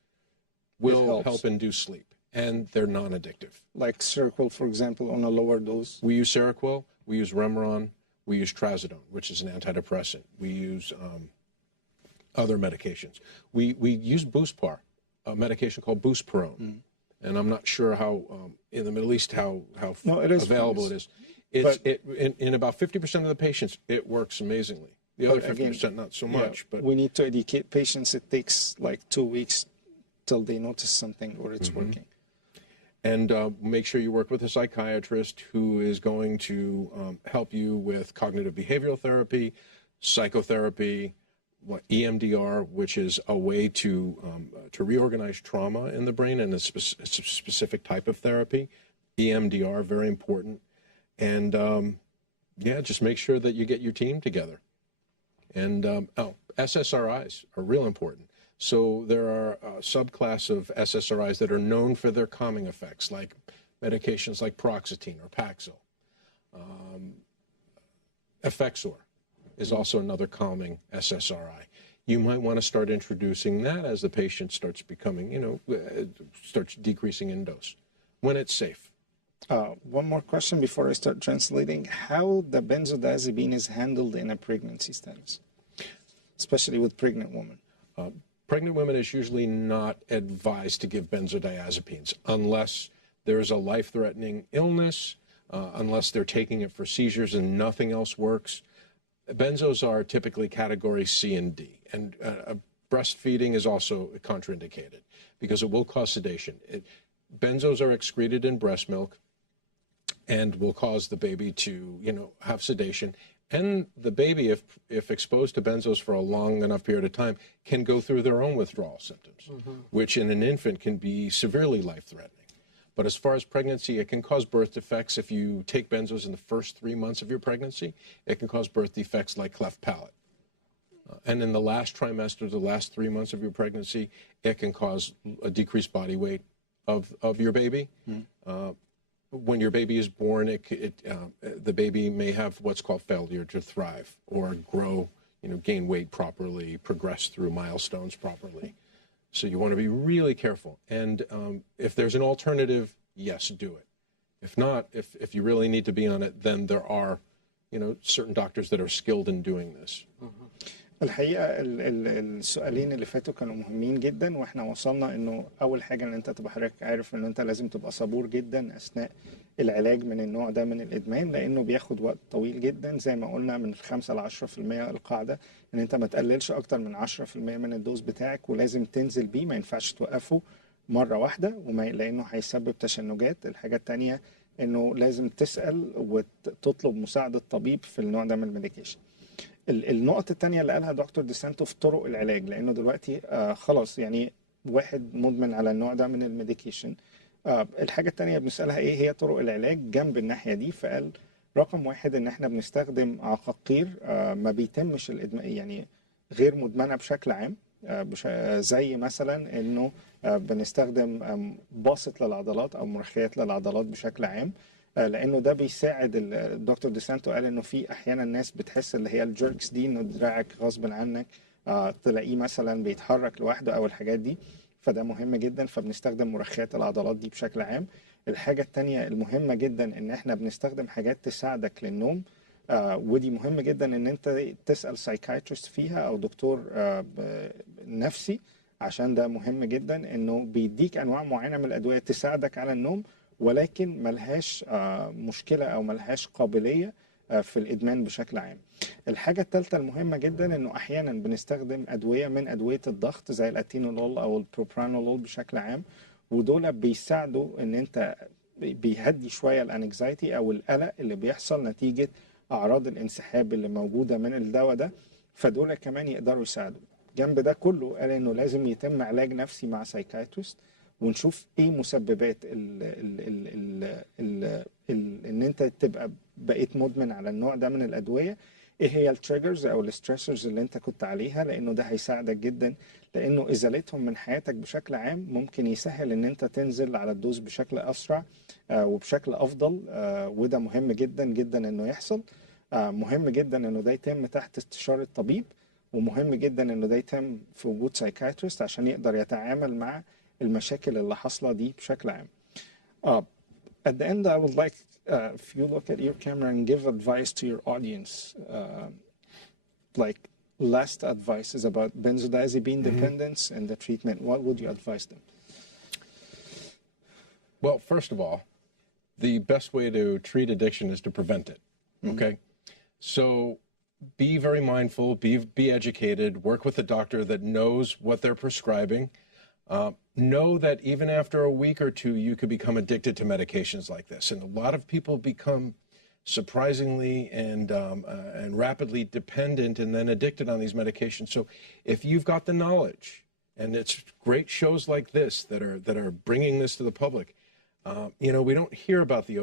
will help induce sleep. And they're non-addictive. Like Seroquel, for example, on a lower dose? We use Seroquel, we use Remeron, we use Trazodone, which is an antidepressant. We use other medications. We use Buspar, a medication called Buspirone. And I'm not sure how, in the Middle East, how available it is. In about 50% of the patients, it works amazingly. The other 50% not so much. But we need to educate patients. It takes like 2 weeks till they notice something or it's working. And make sure you work with a psychiatrist who is going to help you with cognitive behavioral therapy, psychotherapy, EMDR, which is a way to reorganize trauma in the brain, and it's a specific type of therapy. EMDR, very important. And just make sure that you get your team together. And SSRIs are real important. So there are a subclass of SSRIs that are known for their calming effects, like medications like Paroxetine or Paxil. Effexor is also another calming SSRI. You might want to start introducing that as the patient starts becoming, you know, starts decreasing in dose, when it's safe. One more question before I start translating. How the benzodiazepine is handled in a pregnancy status, especially with pregnant women? pregnant women, it's usually not advised to give benzodiazepines unless there's a life-threatening illness, unless they're taking it for seizures and nothing else works. Benzos are typically category C and D, and breastfeeding is also contraindicated because it will cause sedation. Benzos are excreted in breast milk and will cause the baby to, have sedation. And the baby, if exposed to benzos for a long enough period of time, can go through their own withdrawal symptoms, which in an infant can be severely life-threatening. But as far as pregnancy, it can cause birth defects. If you take benzos in the first 3 months of your pregnancy, it can cause birth defects like cleft palate. And in the last trimester, the last 3 months of your pregnancy, it can cause a decreased body weight of your baby. When your baby is born, the baby may have what's called failure to thrive or grow, gain weight properly, progress through milestones properly. So you want to be really careful. And if there's an alternative, yes, do it. If not, if you really need to be on it, then there are, certain doctors that are skilled in doing this. الحقيقة السؤالين اللي فاتوا كانوا مهمين جدا، واحنا وصلنا انه اول حاجة ان انت تبقى حضرتك عارف ان انت لازم تبقى صبور جدا اثناء العلاج من النوع ده من الادمان، لانه بياخد وقت طويل جدا. زي ما قلنا من 5 ل 10% القاعدة ان انت ما تقللش اكتر من 10% من الدوز بتاعك، ولازم تنزل بيه، ما ينفعش توقفه مرة واحدة لانه هيسبب تشنجات. الحاجة التانية انه لازم تسأل وتطلب مساعدة طبيب في النوع ده من الميديكيشن. النقطة التانية اللي قالها دكتور ديسانتو في طرق العلاج، لأنه دلوقتي خلاص واحد مدمن على النوع ده من الميديكيشن. الحاجة التانية بنسألها إيه هي طرق العلاج جنب الناحية دي، فقال رقم 1 إن إحنا بنستخدم عقاقير ما بيتمش الإدمان، غير مدمنة بشكل عام، زي مثلا إنه بنستخدم باسط للعضلات أو مرخيات للعضلات بشكل عام، لانه ده بيساعد. الدكتور ديسانتو قال انه في احيانا الناس بتحس اللي هي الجيركس دي، انه دراعك غصب عنك تلاقيه مثلا بيتحرك لوحده او الحاجات دي، فده مهم جدا، فبنستخدم مرخيات العضلات دي بشكل عام. الحاجه الثانيه المهمه جدا ان احنا بنستخدم حاجات تساعدك للنوم، ودي مهم جدا ان انت تسال سايكايترست فيها او دكتور نفسي، عشان ده مهم جدا انه بيديك انواع معينه من الادويه تساعدك على النوم، ولكن ملهاش مشكلة أو ملهاش قابلية في الإدمان بشكل عام. الحاجة الثالثة المهمة جدا إنه أحيانا بنستخدم أدوية من أدوية الضغط زي الأتينولول أو البروبرانولول بشكل عام، ودول بيساعدوا إن أنت بيهدي شوية الانكزايتي أو القلق اللي بيحصل نتيجة أعراض الانسحاب اللي موجودة من الدواء ده، فدول كمان يقدروا يساعدوا. جنب ده كله قال إنه لازم يتم علاج نفسي مع سايكايترست، ونشوف ايه مسببات ان انت تبقى بقيت مدمن على النوع ده من الادويه، ايه هي التريجرز او الستريسرز اللي انت كنت عليها، لانه ده هيساعدك جدا، لانه ازالتهم من حياتك بشكل عام ممكن يسهل ان انت تنزل على الدوز بشكل اسرع وبشكل افضل، وده مهم جدا جدا انه يحصل. مهم جدا انه ده يتم تحت استشاره طبيب، ومهم جدا انه ده يتم في وجود سايكايترست عشان يقدر يتعامل مع المشاكل اللي حاصله دي بشكل عام. At the end, I would like if you look at your camera and give advice to your audience, like last advice is about benzodiazepine dependence and the treatment. What would you advise them? Well, first of all, the best way to treat addiction is to prevent it. Okay, so be very mindful, be educated, work with a doctor that knows what they're prescribing. Know that even after a week or two, you could become addicted to medications like this. And a lot of people become surprisingly and rapidly dependent and then addicted on these medications. So if you've got the knowledge, and it's great shows like this that are bringing this to the public, we don't hear about the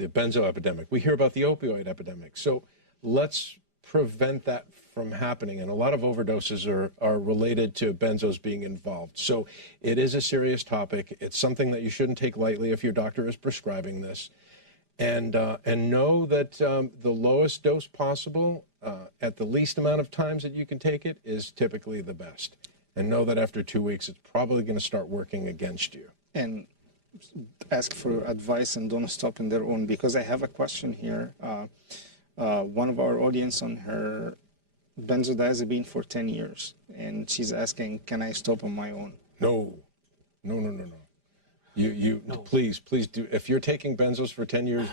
the benzo epidemic. We hear about the opioid epidemic. So let's prevent that from happening, and a lot of overdoses are related to benzos being involved. So it is a serious topic. It's something that you shouldn't take lightly if your doctor is prescribing this, and know that the lowest dose possible at the least amount of times that you can take it is typically the best, and know that after 2 weeks it's probably going to start working against you. And ask for advice and don't stop in their own, because I have a question here. One of our audience on her benzodiazepine for 10 years, and she's asking, can I stop on my own? No. No. Please do. If you're taking benzos for 10 years,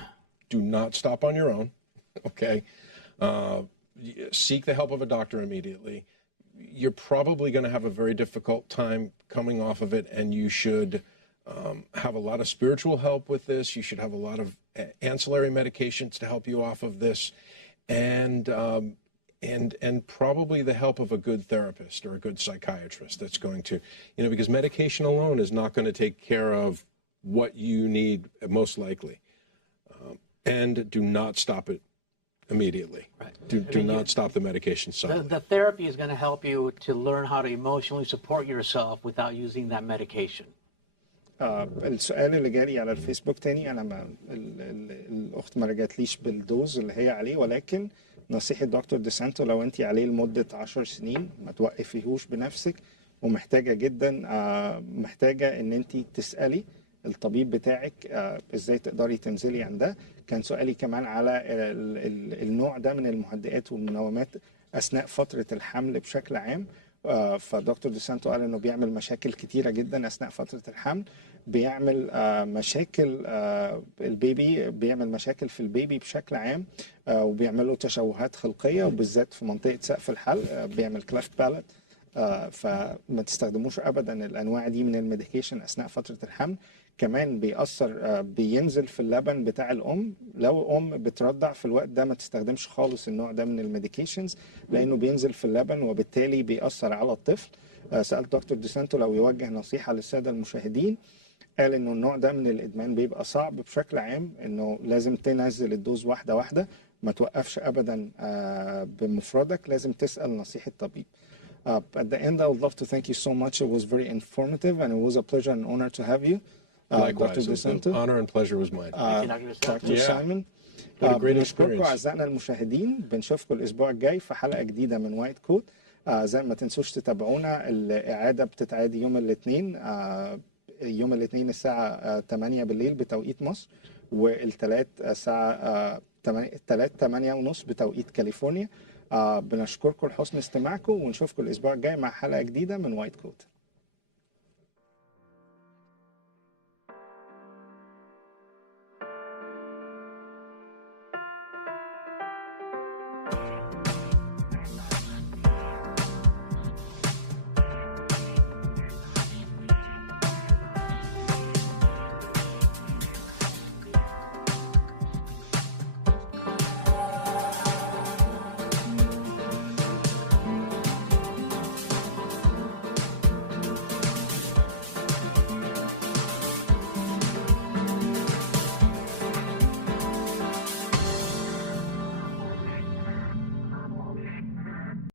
do not stop on your own. Okay. Seek the help of a doctor immediately. You're probably going to have a very difficult time coming off of it, and you should have a lot of spiritual help with this. You should have a lot of ancillary medications to help you off of this, and probably the help of a good therapist or a good psychiatrist that's going to, because medication alone is not going to take care of what you need most likely. And do not stop it immediately. Right. Do not stop the medication suddenly. The therapy is going to help you to learn how to emotionally support yourself without using that medication. السؤال اللي جالي على الفيسبوك تاني، انا الاخت ما رجعتليش بالدوز اللي هي عليه، ولكن نصيحة دكتور ديسانتو لو انت عليه لمدة 10 سنين ما توقفيهوش بنفسك، ومحتاجة جدا محتاجة ان انت تسألي الطبيب بتاعك ازاي تقدري تنزلي عن ده. كان سؤالي كمان على النوع ده من المهدئات والمنومات اثناء فترة الحمل بشكل عام. فدكتور ديسانتو قال انه بيعمل مشاكل كتيرة جدا اثناء فترة الحمل، بيعمل مشاكل البيبي، بيعمل مشاكل في البيبي بشكل عام، وبيعملوا تشوهات خلقية وبالذات في منطقة سقف الحلق، بيعمل كلافت بالت. فما تستخدموش ابدا الانواع دي من الميديكيشن اثناء فترة الحمل. كمان بيأثر، بينزل في اللبن بتاع الام، لو ام بترضع في الوقت ده ما تستخدمش خالص النوع ده من الميديكيشنز لانه بينزل في اللبن وبالتالي بيأثر على الطفل. سألت دكتور ديسانتو لو يوجه نصيحة للسادة المشاهدين، قال انه النوع ده من الادمان بيبقى صعب بشكل عام، انه لازم تنزل الدوز واحدة واحدة، ما توقفش ابدا بمفردك، لازم تسأل نصيحة طبيب. At the end, I would love to thank you so much. It was very informative, and it was a pleasure and honor to have you. Likewise, the honor and pleasure was mine. Dr. Simon. بنشكركم أعزائنا المشاهدين، بنشوفكم الأسبوع الجاي في حلقة جديدة من وايت كوت. زي ما تنسوش تتابعونا، الإعادة بتتعاد يوم الاثنين الساعة 8 بالليل بتوقيت مصر، والثلاث الساعة 8:30 بتوقيت كاليفورنيا. بنشكركم لحسن استماعكم، ونشوفكم الأسبوع الجاي مع حلقة جديدة من وايت كوت.